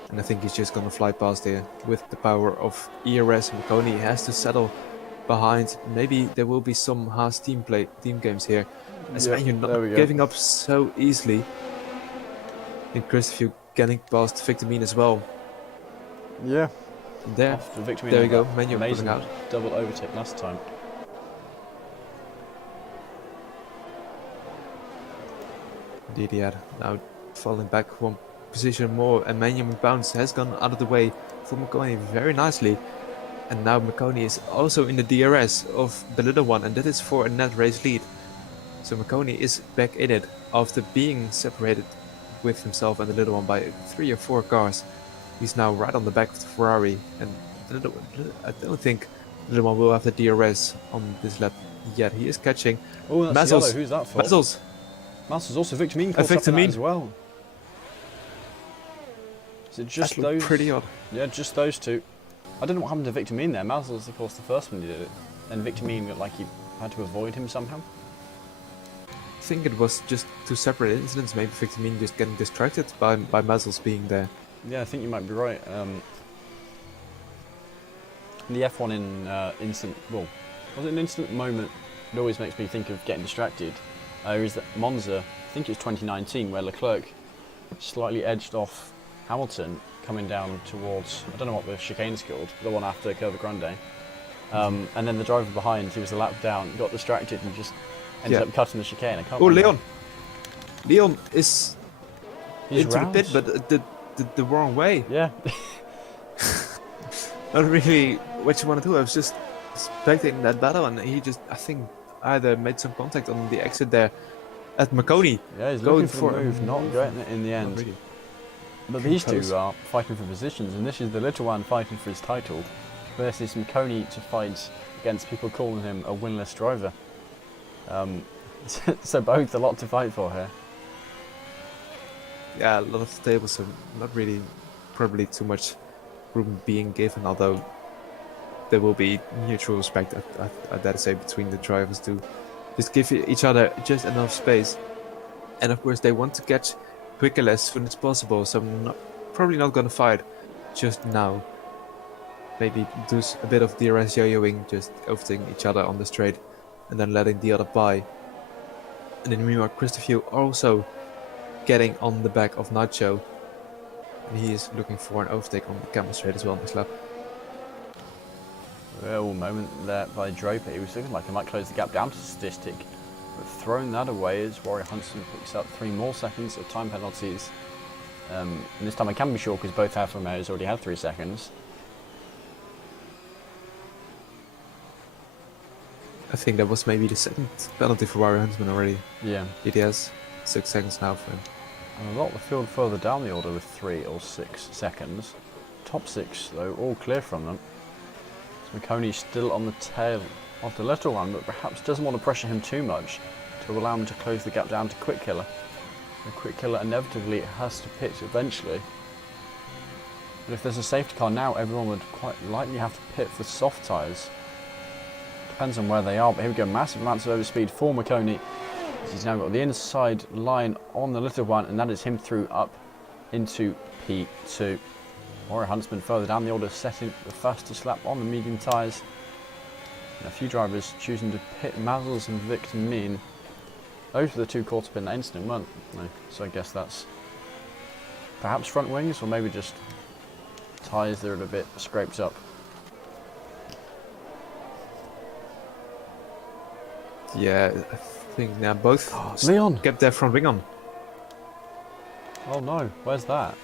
And I think he's just gonna fly past here with the power of ERS. McConey has to settle behind. Maybe there will be some Haas team games here, as Manuel not giving up so easily. And Christopher getting past Victor Mean as well. Yeah. There we go, Manuel pulling out. Double overtake last time. Indeed, yeah. Now falling back 1 position more, and Manuel McBounce has gone out of the way for McConey very nicely. And now McConey is also in the DRS of the little one, and that is for a net race lead. So McConey is back in it after being separated with himself and the little one by 3 or 4 cars. He's now right on the back of the Ferrari, and I don't think the little one will have the DRS on this lap yet. He is catching. Oh, that's yellow. Who's that for? Mazzels. Mazzels also Victor Mean caught up in that as well. Is it just those? Pretty odd. Yeah, just those two. I don't know what happened to Victor Mean there. Mazzels, of course, the first one he did it. And Victor Mean looked like he had to avoid him somehow. I think it was just 2 separate incidents. Maybe Victor Mean just getting distracted by Mazzels being there. Yeah, I think you might be right. The F1 in instant, well, was it an instant moment? It always makes me think of getting distracted. Is that Monza, I think it was 2019, where Leclerc slightly edged off Hamilton coming down towards, I don't know what the chicane's called, the one after Curva Grande. And then the driver behind, who was a lap down, got distracted and just ended up cutting the chicane. I can't remember. Leon is into round. the pit, but the wrong way. Yeah. Not really what you want to do. I was just spectating that battle, and he just, I think, either made some contact on the exit there at McConey. Yeah, he's looking for a move, not getting it in the end. Really. But these two are fighting for positions, and this is the little one fighting for his title versus McConey to fight against people calling him a winless driver. So both a lot to fight for here. yeah, a lot of the tables, so not really probably too much room being given, although there will be mutual respect, I dare say, between the drivers to just give each other just enough space. And of course, they want to catch quicker as soon as possible, so probably not going to fight just now. Maybe do a bit of DRS yo-yoing, just overtaking each other on the straight and then letting the other by. And in meanwhile, Christopher also getting on the back of Nacho, and he is looking for an overtake on the camel straight as well next lap. Real moment there by Draper. He was looking like he might close the gap down to statistic, but throwing that away as Warrior Huntsman picks up 3 more seconds of time penalties. And this time I can be sure because both Alfa Romeos already had 3 seconds. I think that was maybe the second penalty for Warrior Huntsman already. Yeah. It has 6 seconds now for him. And a lot of the field further down the order with 3 or 6 seconds. Top 6 though, all clear from them. So McConey's still on the tail of the little one, but perhaps doesn't want to pressure him too much to allow him to close the gap down to Quick Killer. The Quick Killer inevitably has to pit eventually. But if there's a safety car now, everyone would quite likely have to pit for soft tyres. Depends on where they are, but here we go, massive amounts of overspeed for McConey. He's now got the inside line on the little one, and that is him through up into P2. Warrior Huntsman further down the order, setting the fastest lap on the medium tyres. And a few drivers choosing to pit Mazzles and Victor Mean. Those were the 2 caught up in that incident, weren't they? So I guess that's perhaps front wings, or maybe just tyres that are a bit scraped up. Yeah, I think now both Leon kept their front wing on. Oh no, where's that?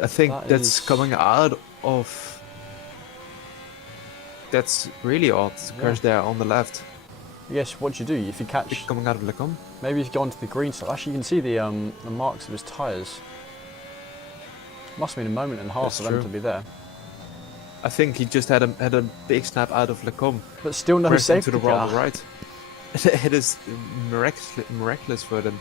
I think that's is coming out of... That's really odd to crash there on the left. Yes, what do you do if you catch? It's coming out of Lecom. Maybe if you go onto the green side. Actually, you can see the marks of his tyres. Must have been a moment and a half That's for them true. to be there. I think he just had a big snap out of Lecom. But still no Crashed safety into the wrong car. right. It is miraculous for them.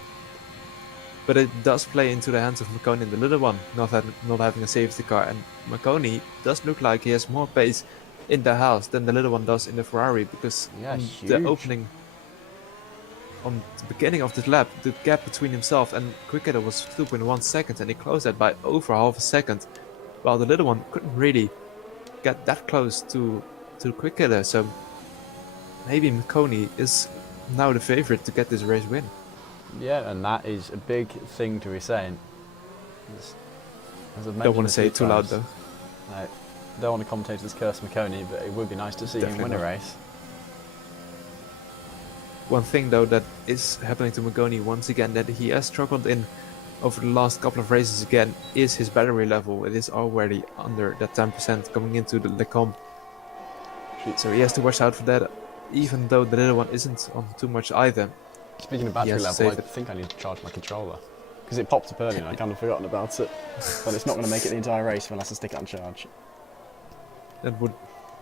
But it does play into the hands of McConey and the little one, not having a safety car. And McConey does look like he has more pace in the house than the little one does in the Ferrari, because Yeah, the huge. opening on the beginning of this lap, the gap between himself and Quicker was 2.1 seconds, and he closed that by over half a second, while the little one couldn't really get that close to Quicker. So maybe McConey is now the favorite to get this race win. Yeah, and that is a big thing to be saying. As I've Don't want mentioned to say a it few too loud times, though. No, don't want to commentate as curse McConey, but it would be nice to see him Definitely win a not. race. One thing though that is happening to McConey once again, that he has struggled in over the last couple of races again, is his battery level. It is already under that 10% coming into the Lecom. So he has to watch out for that, even though the little one isn't on too much either. Speaking of battery Yes, level, save I it. think I need to charge my controller. Because it popped up earlier and I kind of forgotten about it. But it's not going to make it the entire race unless I stick it on charge. That would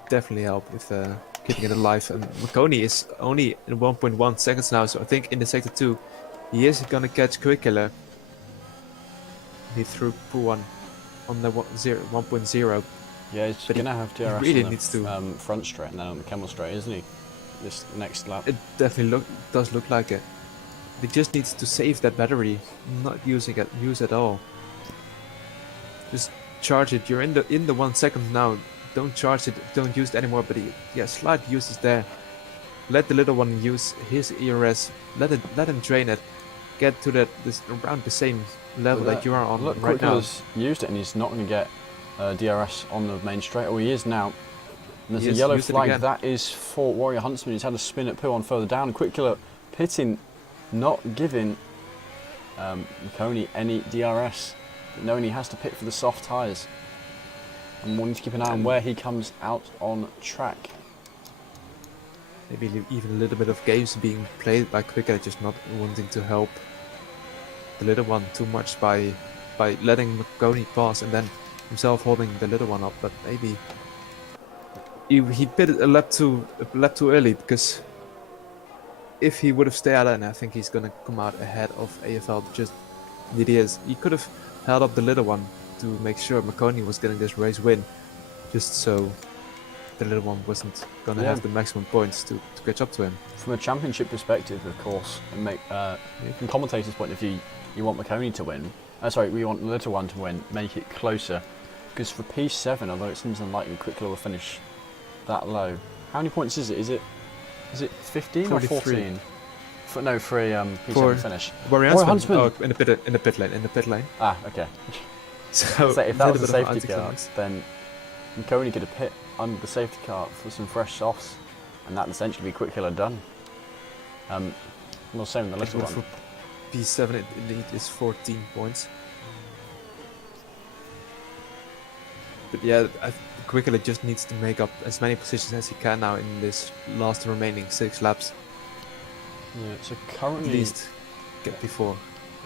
definitely help with keeping it alive. And McConey is only in 1.1 seconds now, so I think in the sector 2 he is gonna catch Quick Killer. He threw pool 1 on the 1.0. Yeah, he's But going to have DRS really on the needs to- front straight and then on the camel straight, isn't he? This next lap. It definitely does look like it. He just needs to save that battery, not use at all. Just charge it. You're in the 1 second now. Don't charge it. Don't use it anymore. But slight use is there. Let the little one use his ERS. Let him drain it. Get to around the same level that you are on Look, right now. Quickler's used it and he's not going to get DRS on the main straight. Oh, he is now. And there's He a has yellow used it flag. again. That is for Warrior Huntsman. He's had a spin at Poo on further down. Quickler pitting, not giving McConey any DRS, but knowing he has to pit for the soft tyres. And wanting to keep an eye on where he comes out on track. Maybe even a little bit of games being played by Quicker, just not wanting to help the little one too much by letting McConey pass and then himself holding the little one up. But maybe he pitted a lap too early, because if he would have stayed out, and I think he's gonna come out ahead of AFL just Indeed he is. He could have held up the little one to make sure Marconi was getting this race win, just so the little one wasn't going to have the maximum points to catch up to him. From a championship perspective, of course, and from commentators' point of view, you want Marconi to win. We want the little one to win, make it closer. Because for P7, although it seems unlikely Quick Killer will finish that low. How many points is it? Is it 15 or 14? For a P7 finish. Huntsman. In the pit lane. Ah, okay. So if that was a safety car, then Marconi could have pit under the safety car for some fresh softs, and that'd essentially be Quick Killer done. Well, same with the little one. For P7, it indeed is 14 points. But yeah, Quick Killer just needs to make up as many positions as he can now in this last remaining 6 laps. Yeah, so currently at least get before.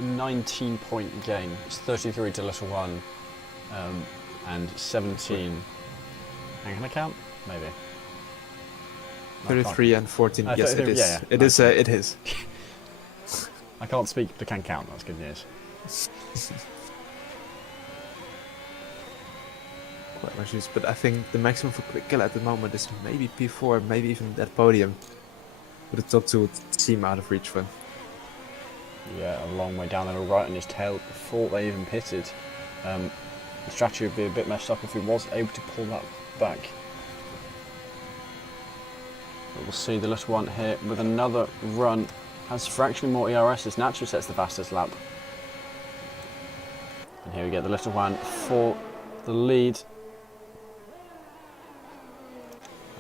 19-point gain. It's 33 to little one, and 17. Can I count? Maybe. 33 and 14. Yes, it is. Yeah. It is. I can't speak, but I can count. That's good news. Quite much use, but I think the maximum for Quick Killer at the moment is maybe P4, maybe even that podium. But the top 2 would seem out of reach for him. Yeah, a long way down there, right on his tail before they even pitted. The strategy would be a bit messed up if he was able to pull that back. But we'll see the little one here with another run. Has fractionally more ERS, as naturally sets the fastest lap. And here we get the little one for the lead.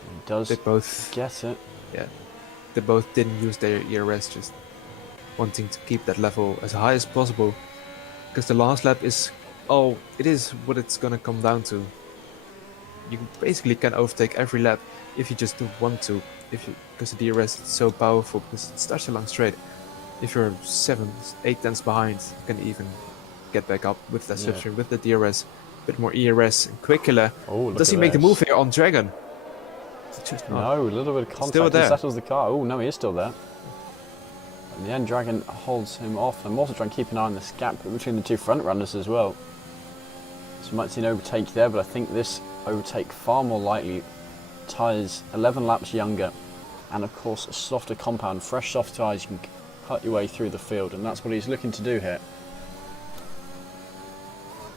And he does both get it. Yeah, they both didn't use their ERS, just wanting to keep that level as high as possible. Because the last lap is, it is what it's gonna come down to. You basically can overtake every lap if you just do want to. Because the DRS is so powerful, because it's such a long straight. If you're 7-8 tenths behind, you can even get back up with that slipstream, with the DRS. A bit more ERS and Quick Killer. Does he make the move here on Dragon? No, a little bit of contact and settles the car. Oh no, he is still there. In the end, Dragon holds him off. I'm also trying to keep an eye on this gap between the 2 front runners as well. So we might see an overtake there, but I think this overtake far more likely. Tyres 11 laps younger, and of course a softer compound. Fresh soft tyres, you can cut your way through the field, and that's what he's looking to do here.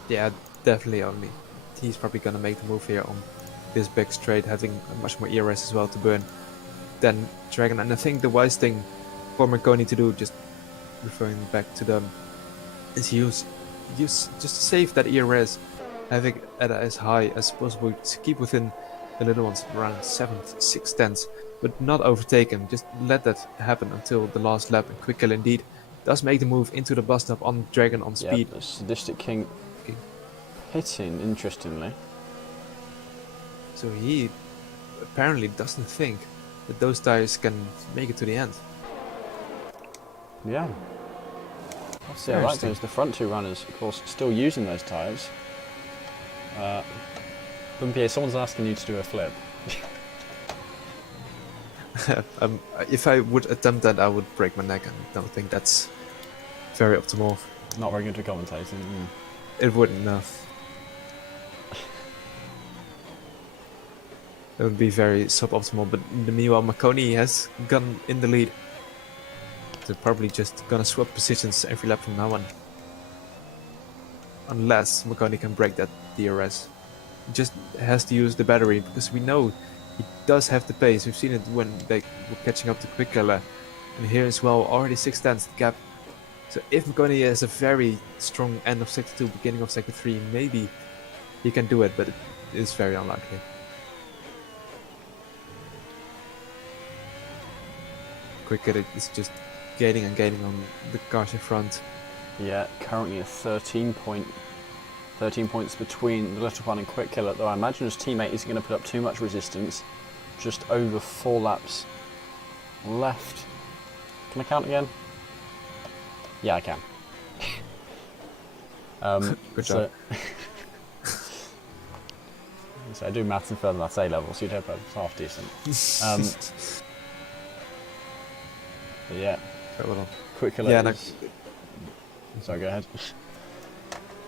Yeah, definitely. He's probably going to make the move here on this big straight, having much more ERS as well to burn than Dragon. And I think the wise thing for Marconi to do, just referring back to them, is use just to save that ERS, having it at as high as possible to keep within the little ones around 7-6 tenths, but not overtaken. Just let that happen until the last lap. And Quick Killer indeed does make the move into the bus stop on Dragon on speed. The Sadistic King hitting, interestingly. So he apparently doesn't think that those tires can make it to the end. Yeah. That's it. I like those. The front 2 runners, of course, still using those tyres. Bumpier, someone's asking you to do a flip. If I would attempt that, I would break my neck. I don't think that's very optimal. Not very good for commentating. It wouldn't, no. It would be very suboptimal, but in the meanwhile, Marconi has gone in the lead. They're probably just gonna swap positions every lap from now on. Unless Marconi can break that DRS. He just has to use the battery, because we know he does have the pace. We've seen it when they were catching up to Quick Killer. And here as well, already 6 tenths gap. So if Marconi has a very strong end of sector 2, beginning of sector 3, maybe he can do it, but it is very unlikely. Quick Killer is just gaining and gaining on the cars in front. Yeah, currently a 13 points between the little one and Quick Killer, though I imagine his teammate isn't going to put up too much resistance. Just over 4 laps left. Can I count again? Yeah, I can. Good job. So I do maths and further maths A level, so you'd hope I was half decent. But yeah, Very well done. Quick Killer. Yeah, Sorry, go ahead.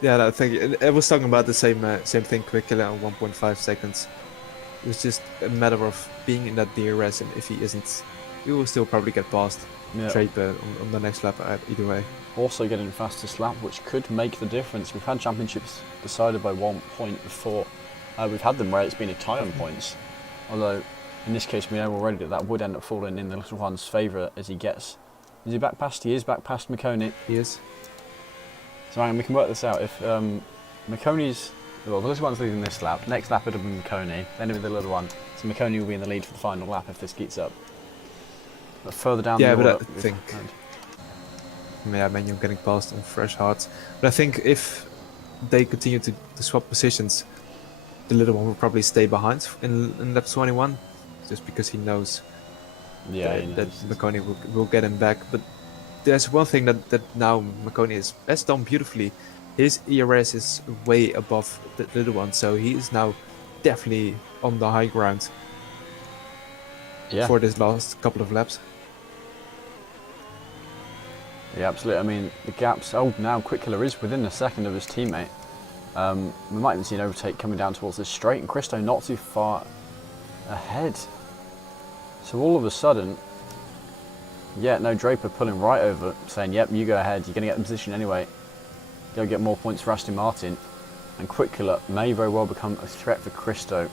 Yeah, I think I was talking about the same thing. Quick killer on 1.5 seconds. It was just a matter of being in that DRS, and if he isn't, we will still probably get past Yeah. Draper on the next lap either way. Also getting fastest lap, which could make the difference. We've had championships decided by 1 point before. We've had them where it's been a tie on points. Although, in this case, we know already that that would end up falling in the little one's favour as he gets... Is he back past? He is back past McConey. He is. So we can work this out. If McConey's... Well, the little one's leading this lap. Next lap it'll be McConey. Then it'll be the little one. So McConey will be in the lead for the final lap if this keeps up. But further down the order... Yeah, but I think... Yeah, Manuel getting past on fresh hearts. But I think if they continue to swap positions, the little one will probably stay behind in lap 21, just because he knows that McConey will get him back. But there's one thing that now McConey has done beautifully. His ERS is way above the little one, so he is now definitely on the high ground for this last couple of laps. Yeah, absolutely. I mean, the gaps... Oh, now Quick Killer is within a second of his teammate. We might even see an overtake coming down towards this straight, and Christo not too far ahead. So all of a sudden... Yeah, no, Draper pulling right over, saying, yep, you go ahead, you're going to get the position anyway. Go get more points for Aston Martin. And Quick Killer may very well become a threat for Christo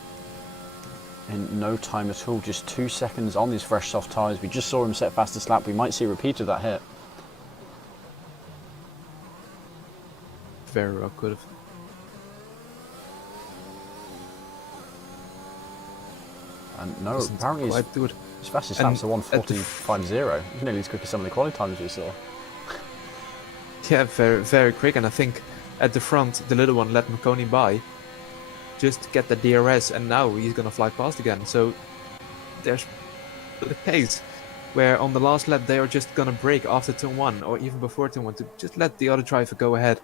in no time at all. Just 2 seconds on these fresh soft tyres. We just saw him set fastest lap. We might see a repeat of that hit. Very well could have. And no, apparently his fastest laps are 1:45.0. He's nearly as quick as some of the quality times we saw. Yeah, very, very quick. And I think at the front, the little one let McConey by just to get the DRS, and now he's going to fly past again. So there's the case where on the last lap they are just going to brake after turn 1 or even before turn 1 to just let the other driver go ahead.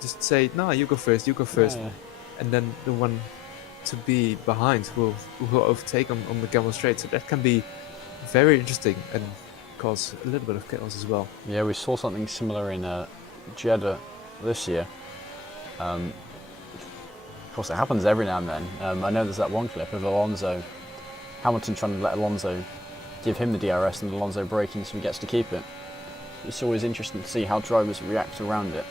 Just say, no, you go first, Yeah. and then the one to be behind will overtake on the Camel Straight. So that can be very interesting and cause a little bit of chaos as well. Yeah, we saw something similar in Jeddah this year. Of course, it happens every now and then. I know there's that one clip of Alonso, Hamilton trying to let Alonso give him the DRS and Alonso braking so he gets to keep it. It's always interesting to see how drivers react around it.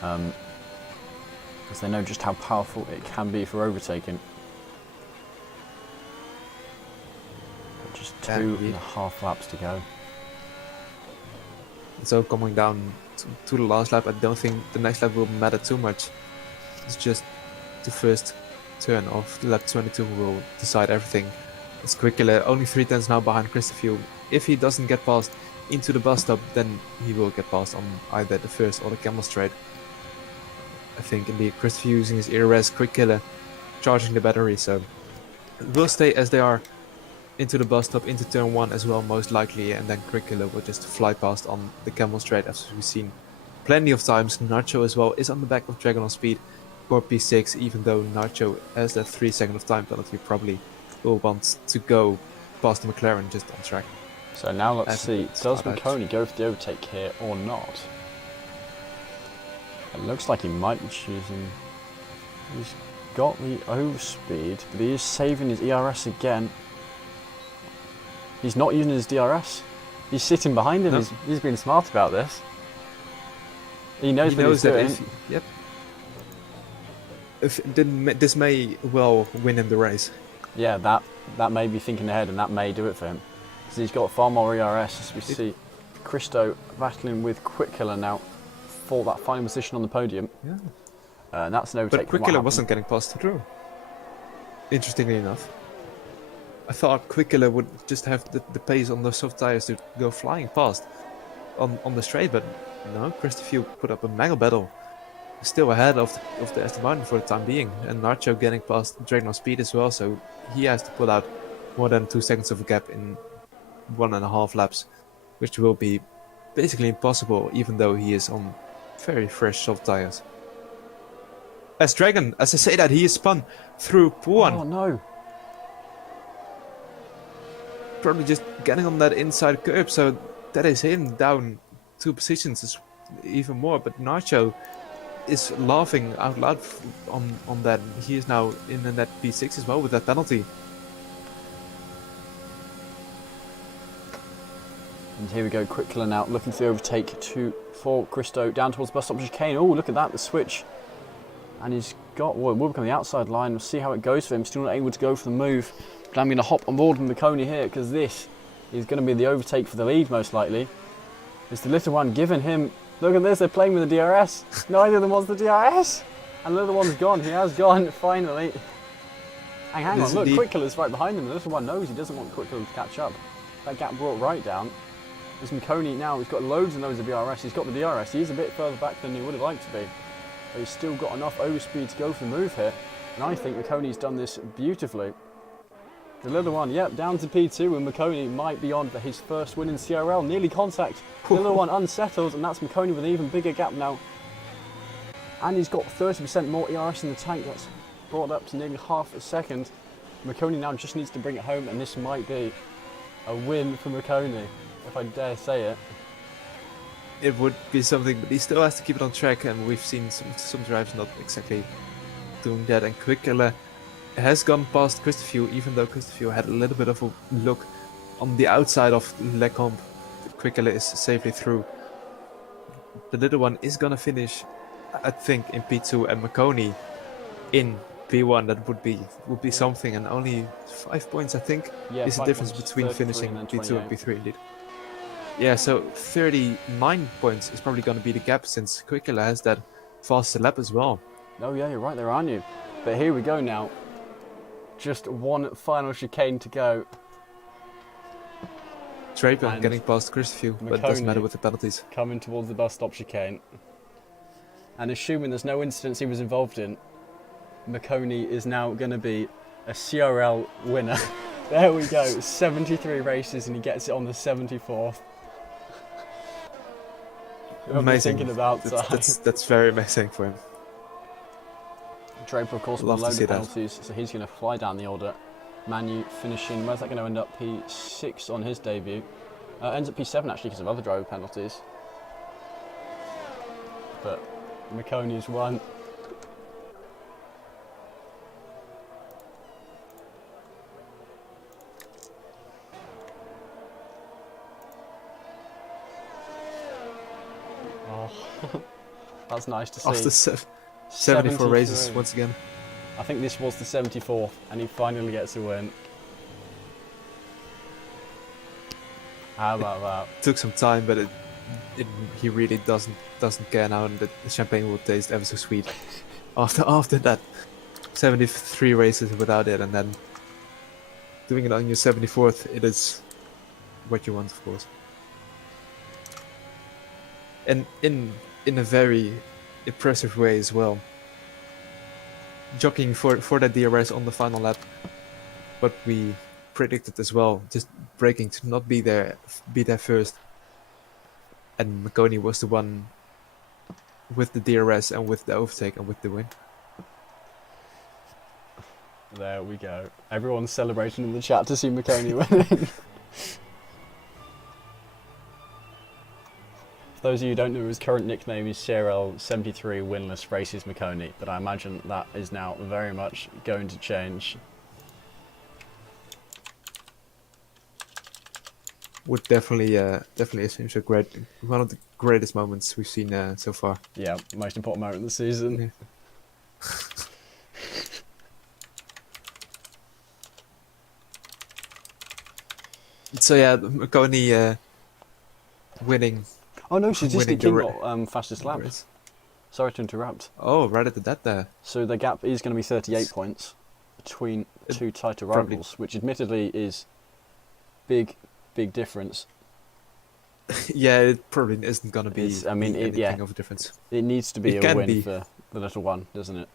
Because they know just how powerful it can be for overtaking. But just 2.5 laps to go. So coming down to the last lap, I don't think the next lap will matter too much. It's just the first turn of lap 22 will decide everything. It's Quick Killer, only 3 tenths now behind Christopher. If he doesn't get past into the bus stop, then he will get past on either the first or the Camel Straight. I think indeed Christopher using his ERS, Quick Killer charging the battery, so it will stay as they are into the bus stop, into turn 1 as well most likely, and then Quick Killer will just fly past on the Camel Straight as we've seen plenty of times. Nacho as well is on the back of Dragon on speed for P6, even though Nacho has that 3 second of time penalty, probably will want to go past the McLaren just on track. So now let's see, does McConey go for the overtake here or not? It looks like he might be choosing... He's got the O-speed, but he is saving his ERS again. He's not using his DRS. He's sitting behind him. No. He's being smart about this. He knows what he's doing. This may well win him the race. Yeah, that may be thinking ahead, and that may do it for him. Because he's got far more ERS, as we see Christo battling with Quick Killer now for that final position on the podium. Yeah. And that's an overtake. But Quick Killer wasn't getting past through. Interestingly enough. I thought Quick Killer would just have the pace on the soft tires to go flying past on the straight, but no, Christopher put up a mega battle. Still ahead of the Aston Martin for the time being, and Nacho getting past Dragon on speed as well, so he has to pull out more than 2 seconds of a gap in 1.5 laps, which will be basically impossible even though he is on very fresh soft tires. As Dragon, as I say that, he is spun through P1. Oh no! Probably just getting on that inside curb, so that is him down 2 positions even more. But Nacho is laughing out loud on that. He is now in that P6 as well with that penalty. And here we go, quick killer now, looking for the overtake for Christo down towards bus stop chicane. Oh, look at that, the switch. And he's got, well, it will become the outside line. We'll see how it goes for him. Still not able to go for the move. But I'm going to hop on board with McConey here because this is going to be the overtake for the lead, most likely. It's the little one giving him, look at this, they're playing with the DRS. Neither of them wants the DRS. And the little one's gone, he has gone, finally. And hang on, look, quick killer's right behind him. The little one knows he doesn't want quick killer to catch up. That gap brought right down. There's McConey now, he's got loads and loads of DRS. He's got the DRS, he's a bit further back than he would have liked to be. But he's still got enough overspeed to go for the move here. And I think McConey's done this beautifully. The little one, yep, down to P2, and McConey might be on for his first win in CRL. Nearly contact. The little one unsettled, and that's McConey with an even bigger gap now. And he's got 30% more ERS in the tank. That's brought up to nearly half a second. McConey now just needs to bring it home, and this might be a win for McConey, if I dare say it. It would be something, but he still has to keep it on track, and we've seen some drivers not exactly doing that. And Quick Killer has gone past Christopher, even though Christopher had a little bit of a look on the outside of Lecombe. Quick Killer is safely through. The little one is gonna finish, I think, in P2, and McConey in P1. That would be something, and only 5 points, I think, is the difference between finishing P2 and P3 indeed. Yeah, so 39 points is probably going to be the gap, since Quick Killer has that faster lap as well. Oh yeah, you're right there, aren't you? But here we go now. Just one final chicane to go. Draper getting past Christopher, but it doesn't matter with the penalties. Coming towards the bus stop chicane. And assuming there's no incidents he was involved in, McConey is now going to be a CRL winner. There we go, 73 races and he gets it on the 74th. Amazing. Thinking about that's very amazing for him. Draper, of course, with a load of penalties, so he's going to fly down the order. Manu finishing, where's that going to end up? P6 on his debut. Ends up P7 actually because of other driver penalties. But McConey's won. Oh, that's nice to see. After 74 races once again. I think this was the 74th, and he finally gets a win. How about that? Took some time, but he really doesn't care now, and the champagne will taste ever so sweet. After that 73 races without it, and then doing it on your 74th, it is what you want, of course. And in a very impressive way as well. Jockeying for that DRS on the final lap, but we predicted as well, just braking to not be there first. And McConey was the one with the DRS and with the overtake and with the win. There we go. Everyone's celebrating in the chat to see McConey winning. For those of you who don't know, his current nickname is CRL 73 Winless Races McConey, but I imagine that is now very much going to change. Would definitely seems a one of the greatest moments we've seen so far. Yeah, most important moment of the season. Yeah. So yeah, McConey winning. Oh no, Statistic King got fastest lap. Sorry to interrupt. Oh, right at the dead there. So the gap is going to be 38 points between two tighter rivals, which admittedly is big difference. Yeah, it probably isn't going to be anything of a difference. It needs to be a win for the little one, doesn't it?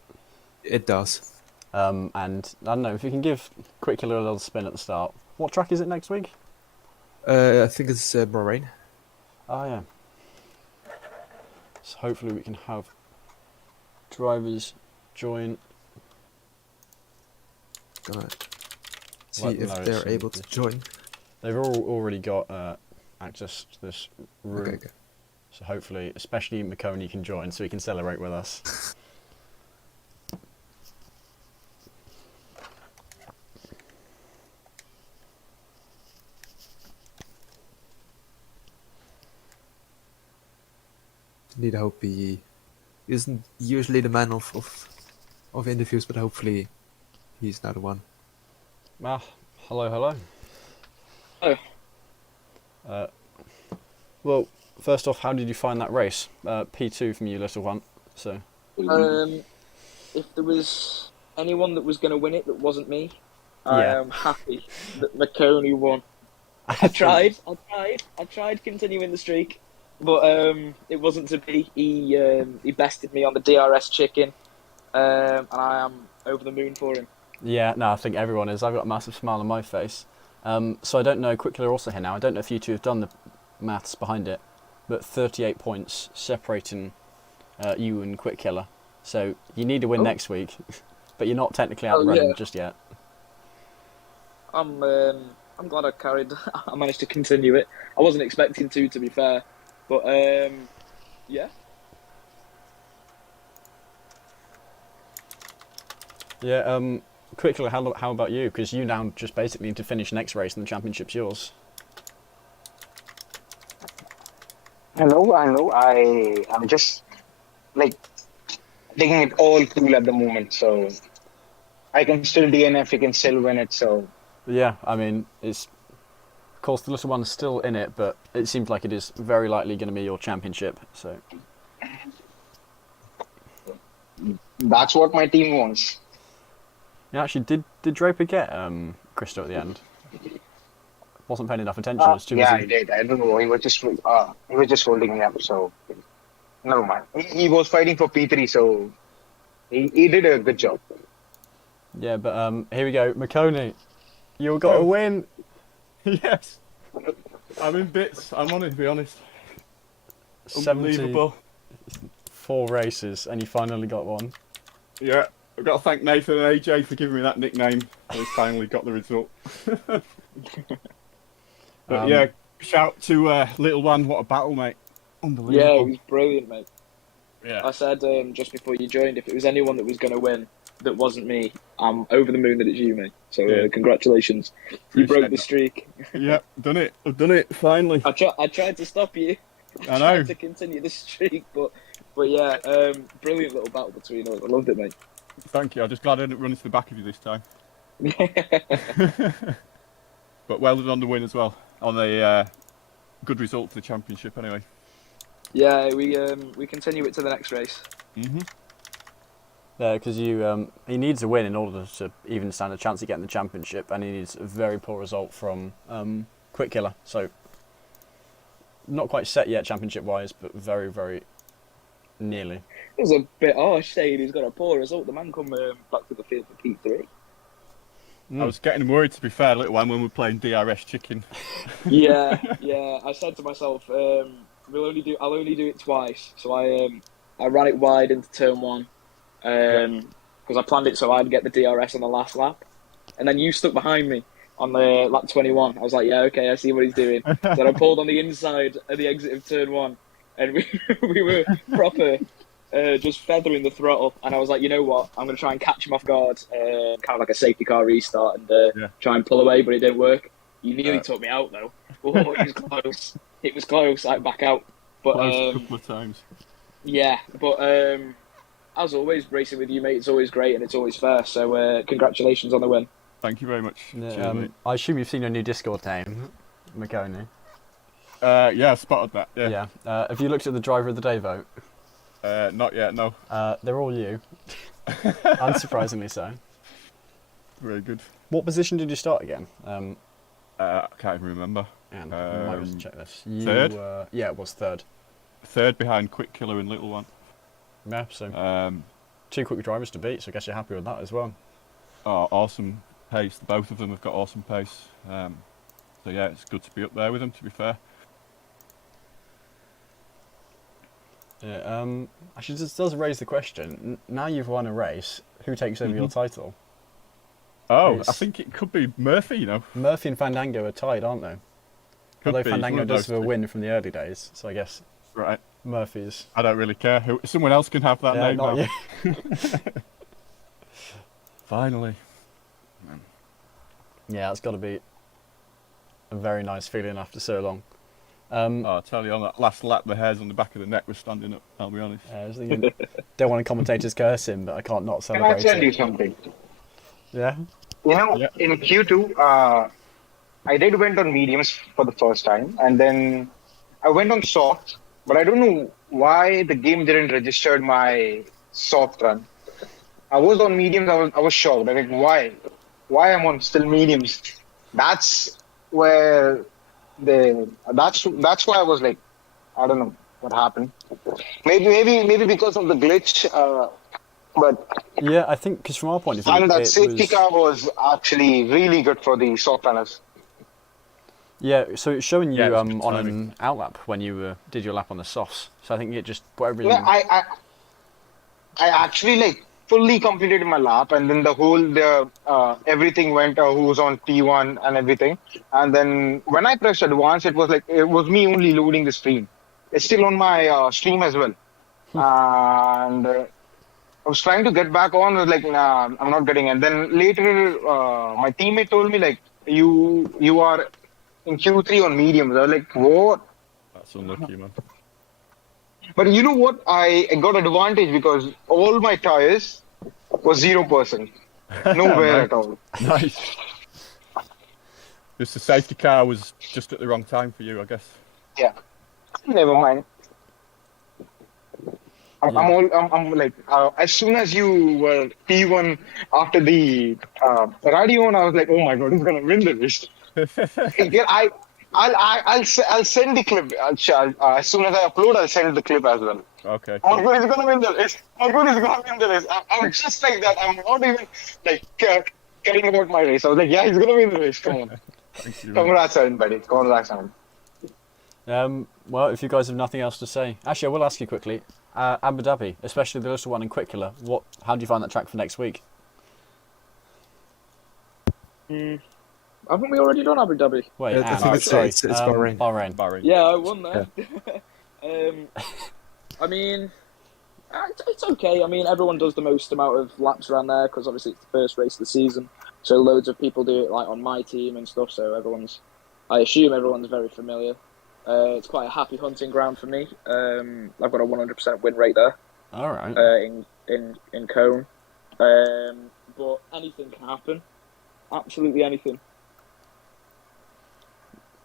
It does. And I don't know, if you can give Quick Killer a little spin at the start. What track is it next week? I think it's Bahrain. Oh yeah. So hopefully we can have drivers join. Gonna see if they're able to join. They've already got access to this room. Okay. So hopefully, especially McConey can join so he can celebrate with us. Indeed, I hope he isn't usually the man of interviews, but hopefully he's now the one. Ah, hello. Oh, Well, first off, how did you find that race? P2 from you, little one. So. if there was anyone that was going to win it that wasn't me, I Yeah. am happy that McConey won. I tried continuing the streak, but it wasn't to be. He bested me on the DRS chicken, and I am over the moon for him. Yeah, no, I think everyone is. I've got a massive smile on my face. So I don't know, Quickler also here now. I don't know if you two have done the maths behind it, but 38 points separating you and Quick Killer. So you need to win next week, but you're not technically out the running just yet. I'm glad I managed to continue it. I wasn't expecting to be fair, but yeah. Yeah, Quickler, how about you? Because you now just basically need to finish next race and the championship's yours. Hello. I'm just like taking it all cool at the moment, so I can still DNF. You can still win it. So Yeah, I mean, of course the little one's still in it, but it seems like it is very likely going to be your championship. So that's what my team wants. yeah, actually, did Draper get Christo at the end? Wasn't paying enough attention. It was too Yeah, busy. I did. I don't know. He was just holding me up. So never mind. He was fighting for P3, so he did a good job. Yeah, but here we go, McConey. You've got to win. Yes. I'm in bits. I'm on it, to be honest. 74 Unbelievable. races, and you finally got one. Yeah. I've got to thank Nathan and AJ for giving me that nickname. I finally got the result. But yeah, shout to Little One. What a battle, mate. Unbelievable. Yeah, it was brilliant, mate. Yeah. I said just before you joined, if it was anyone that was going to win that wasn't me, I'm over the moon that it's you, mate. So congratulations. You broke the streak. Yeah, done it. I've done it, finally. I tried to stop you. I know. Tried to continue the streak, but yeah, brilliant little battle between us. I loved it, mate. Thank you. I'm just glad I didn't run into the back of you this time. But well done on the win as well. On a good result for the championship, anyway. Yeah, we continue it to the next race. Yeah, because he needs a win in order to even stand a chance of getting the championship, and he needs a very poor result from Quick Killer. So not quite set yet championship-wise, but very, very nearly. It was a bit harsh saying he's got a poor result. The man come back to the field for P3. I was getting worried, to be fair, Little One, when we were playing DRS chicken. Yeah. I said to myself, I'll only do it twice. So I ran it wide into turn one, because I planned it so I'd get the DRS on the last lap, and then you stuck behind me on the lap 21. I was like, yeah, okay, I see what he's doing. Then I pulled on the inside at the exit of turn one, and we were proper. Just feathering the throttle, and I was like, you know what? I'm going to try and catch him off guard, kind of like a safety car restart, and try and pull away, but it didn't work. You nearly took me out though. Oh, it was close. It was close. I back out, but Close a couple of times. yeah. But as always, racing with you, mate, it's always great and it's always fair. So congratulations on the win. Thank you very much. Yeah, Cheers, mate. I assume you've seen your new Discord name, McConey. Yeah, I spotted that. Yeah. Have you looked at the driver of the day vote? Not yet, no. They're all you. Unsurprisingly so. Very good. What position did you start again? I can't even remember. And I might just check this. You, third? Yeah, it was third. Third behind Quick Killer and Little One. Yeah, so two quick drivers to beat, so I guess you're happy with that as well. Oh, awesome pace. Both of them have got awesome pace. So yeah, it's good to be up there with them, to be fair. Yeah, actually, this does raise the question. Now you've won a race, who takes over your title? Oh, It's- I think it could be Murphy, you know. Murphy and Fandango are tied, aren't they? Could Although be, it's one Fandango of does those have a two. win from the early days, so I guess Right. Murphy's. I don't really care. Someone else can have that Yeah, name not now. you. Finally. Yeah, it's got to be a very nice feeling after so long. Oh, I'll tell you, on that last lap, the hairs on the back of the neck were standing up, I'll be honest. I was thinking, don't want to commentators curse him, but I can't not Can I celebrate tell you it. something? Yeah? You know, Yeah. in Q2, I did went on mediums for the first time, and then I went on soft, but I don't know why the game didn't register my soft run. I was on mediums. I was shocked. I mean, why I'm on still mediums? That's where that's why I was like, I don't know what happened. Maybe because of the glitch. But Yeah, I think, because from our point of view, and that it safety was... car was actually really good for the soft runners. Yeah, so it's showing you Yeah, it was good on timing. an outlap when you did your lap on the softs. So I think it just put everything... Yeah, I actually like fully completed my lap, and then the everything went. Who was on P1 and everything, and then when I pressed advance, it was like it was me only loading the stream. It's still on my stream as well, and I was trying to get back on. I was like, nah, I'm not getting. And then later, my teammate told me like, you are in Q3 on mediums. I was like, what? That's unlucky, man. But you know what? I got advantage because all my tires was 0%. Nowhere Nice. at all. Nice. Just the safety car was just at the wrong time for you, I guess. Yeah. Never mind. I'm like, as soon as you were P1 after the radio, I was like, oh my god, who's gonna win the race? Yeah, I'll send the clip. As soon as I upload, I'll send the clip as well. Okay. Oh my god, he's gonna win the race. Oh my god, he's gonna win the race. I'm just like that. I'm not even like caring about my race. I was like, yeah, he's gonna win the race. Come on. Thank you. Congrats, everybody. Congrats, man. Well, if you guys have nothing else to say... Actually, I will ask you quickly. Abu Dhabi, especially the little one in Quick Killer, how do you find that track for next week? Haven't we already done Abu Dhabi? Wait, I think it's Bahrain. Bahrain. Bahrain. Yeah, I won there. I mean, it's okay. I mean, everyone does the most amount of laps around there because obviously it's the first race of the season. So loads of people do it like on my team and stuff. So I assume everyone's very familiar. It's quite a happy hunting ground for me. I've got a 100% win rate there. All right. In Cone. But anything can happen. Absolutely anything.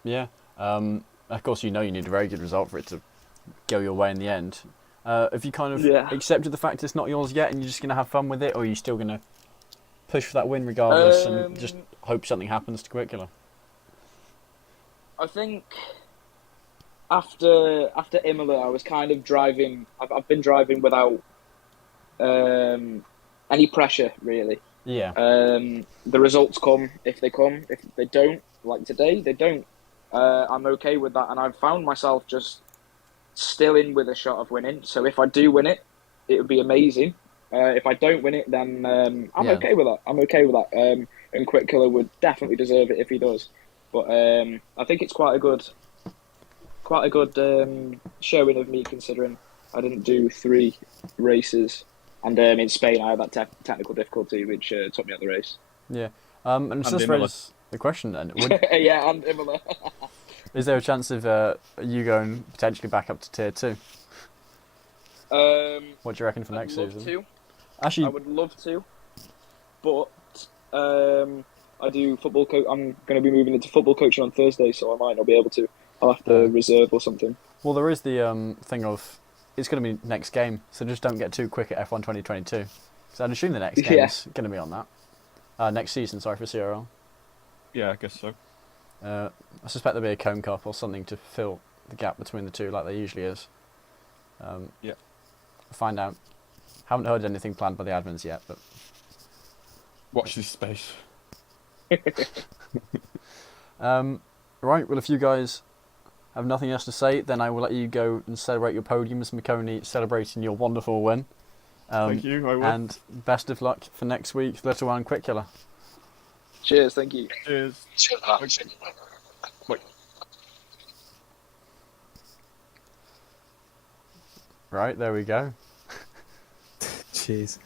Yeah. Of course, you need a very good result for it to go your way in the end. Have you kind of accepted the fact it's not yours yet and you're just going to have fun with it, or are you still going to push for that win regardless and just hope something happens to Quick Killer? I think after Imola, I was kind of driving. I've been driving without any pressure, really. Yeah. The results come if they come. If they don't, like today, they don't. I'm okay with that, and I've found myself just still in with a shot of winning. So if I do win it, it would be amazing. If I don't win it, then I'm okay with that. I'm okay with that. And Quick Killer would definitely deserve it if he does. But I think it's quite a good showing of me, considering I didn't do 3 races, and in Spain I had that technical difficulty which took me out the race. Yeah. And so let's raise the question then. Yeah, and Imola. Is there a chance of you going potentially back up to Tier 2? What do you reckon for next season? Actually, I would love to, but I do football I'm going to be moving into football coaching on Thursday, so I might not be able to. I'll have to reserve or something. Well, there is the thing of it's going to be next game, so just don't get too quick at F1 2022. So I'd assume the next game's going to be on that. Next season, sorry, for CRL. Yeah, I guess so. I suspect there'll be a Cone Cup or something to fill the gap between the two, like there usually is. Yeah. Find out. Haven't heard anything planned by the admins yet, but Watch this space. Right, well, if you guys have nothing else to say, then I will let you go and celebrate your podiums. Mikoni celebrating your wonderful win. Thank you, I will. And best of luck for next week, Little One Quick Killer. Cheers, thank you. Cheers. Wait. Right, there we go. Jeez.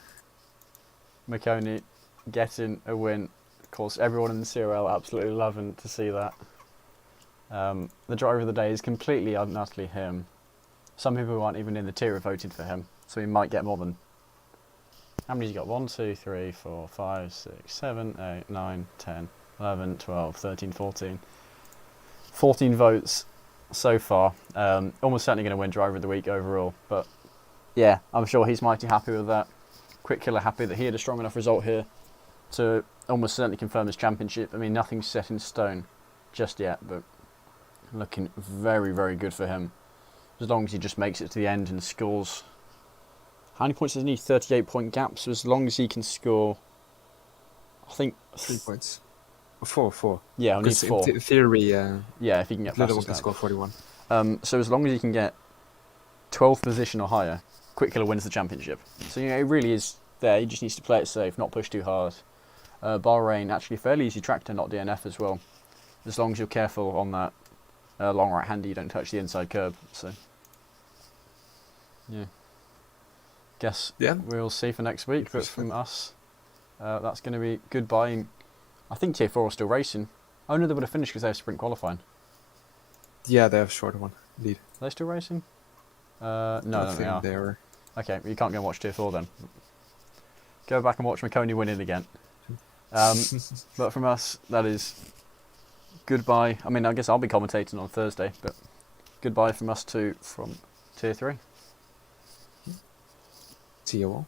McConey getting a win. Of course, everyone in the CRL absolutely loving to see that. The driver of the day is completely and utterly him. Some people who aren't even in the tier have voted for him, so he might get more than... How many has he got? 1, 2, 3, 4, 5, 6, 7, 8, 9, 10, 11, 12, 13, 14. 14 votes so far. Almost certainly going to win driver of the week overall, but yeah, I'm sure he's mighty happy with that. Quick Killer happy that he had a strong enough result here to almost certainly confirm his championship. I mean, nothing's set in stone just yet, but looking very, very good for him. As long as he just makes it to the end and scores... How many points does he need? 38 point gap, so as long as he can score... I think... 3 points. 4. Yeah, he needs 4. In theory, yeah, if he can get Little past one can that. score 41. So as long as he can get 12th position or higher, Quick Killer wins the championship. So you know, it really is there. He just needs to play it safe, not push too hard. Bahrain, actually a fairly easy track to not DNF as well. As long as you're careful on that long right-hander, you don't touch the inside curb. So yeah, guess we'll see for next week. But from us, that's going to be goodbye. And I think Tier 4 are still racing. Oh no, they would have finished because they have sprint qualifying. Yeah, they have a shorter one, indeed. Are they still racing? No, they are. They are. Okay, you can't go and watch Tier 4 then. Go back and watch McConey winning again. But from us, that is goodbye. I mean, I guess I'll be commentating on Thursday, but goodbye from us too from Tier 3. See you all.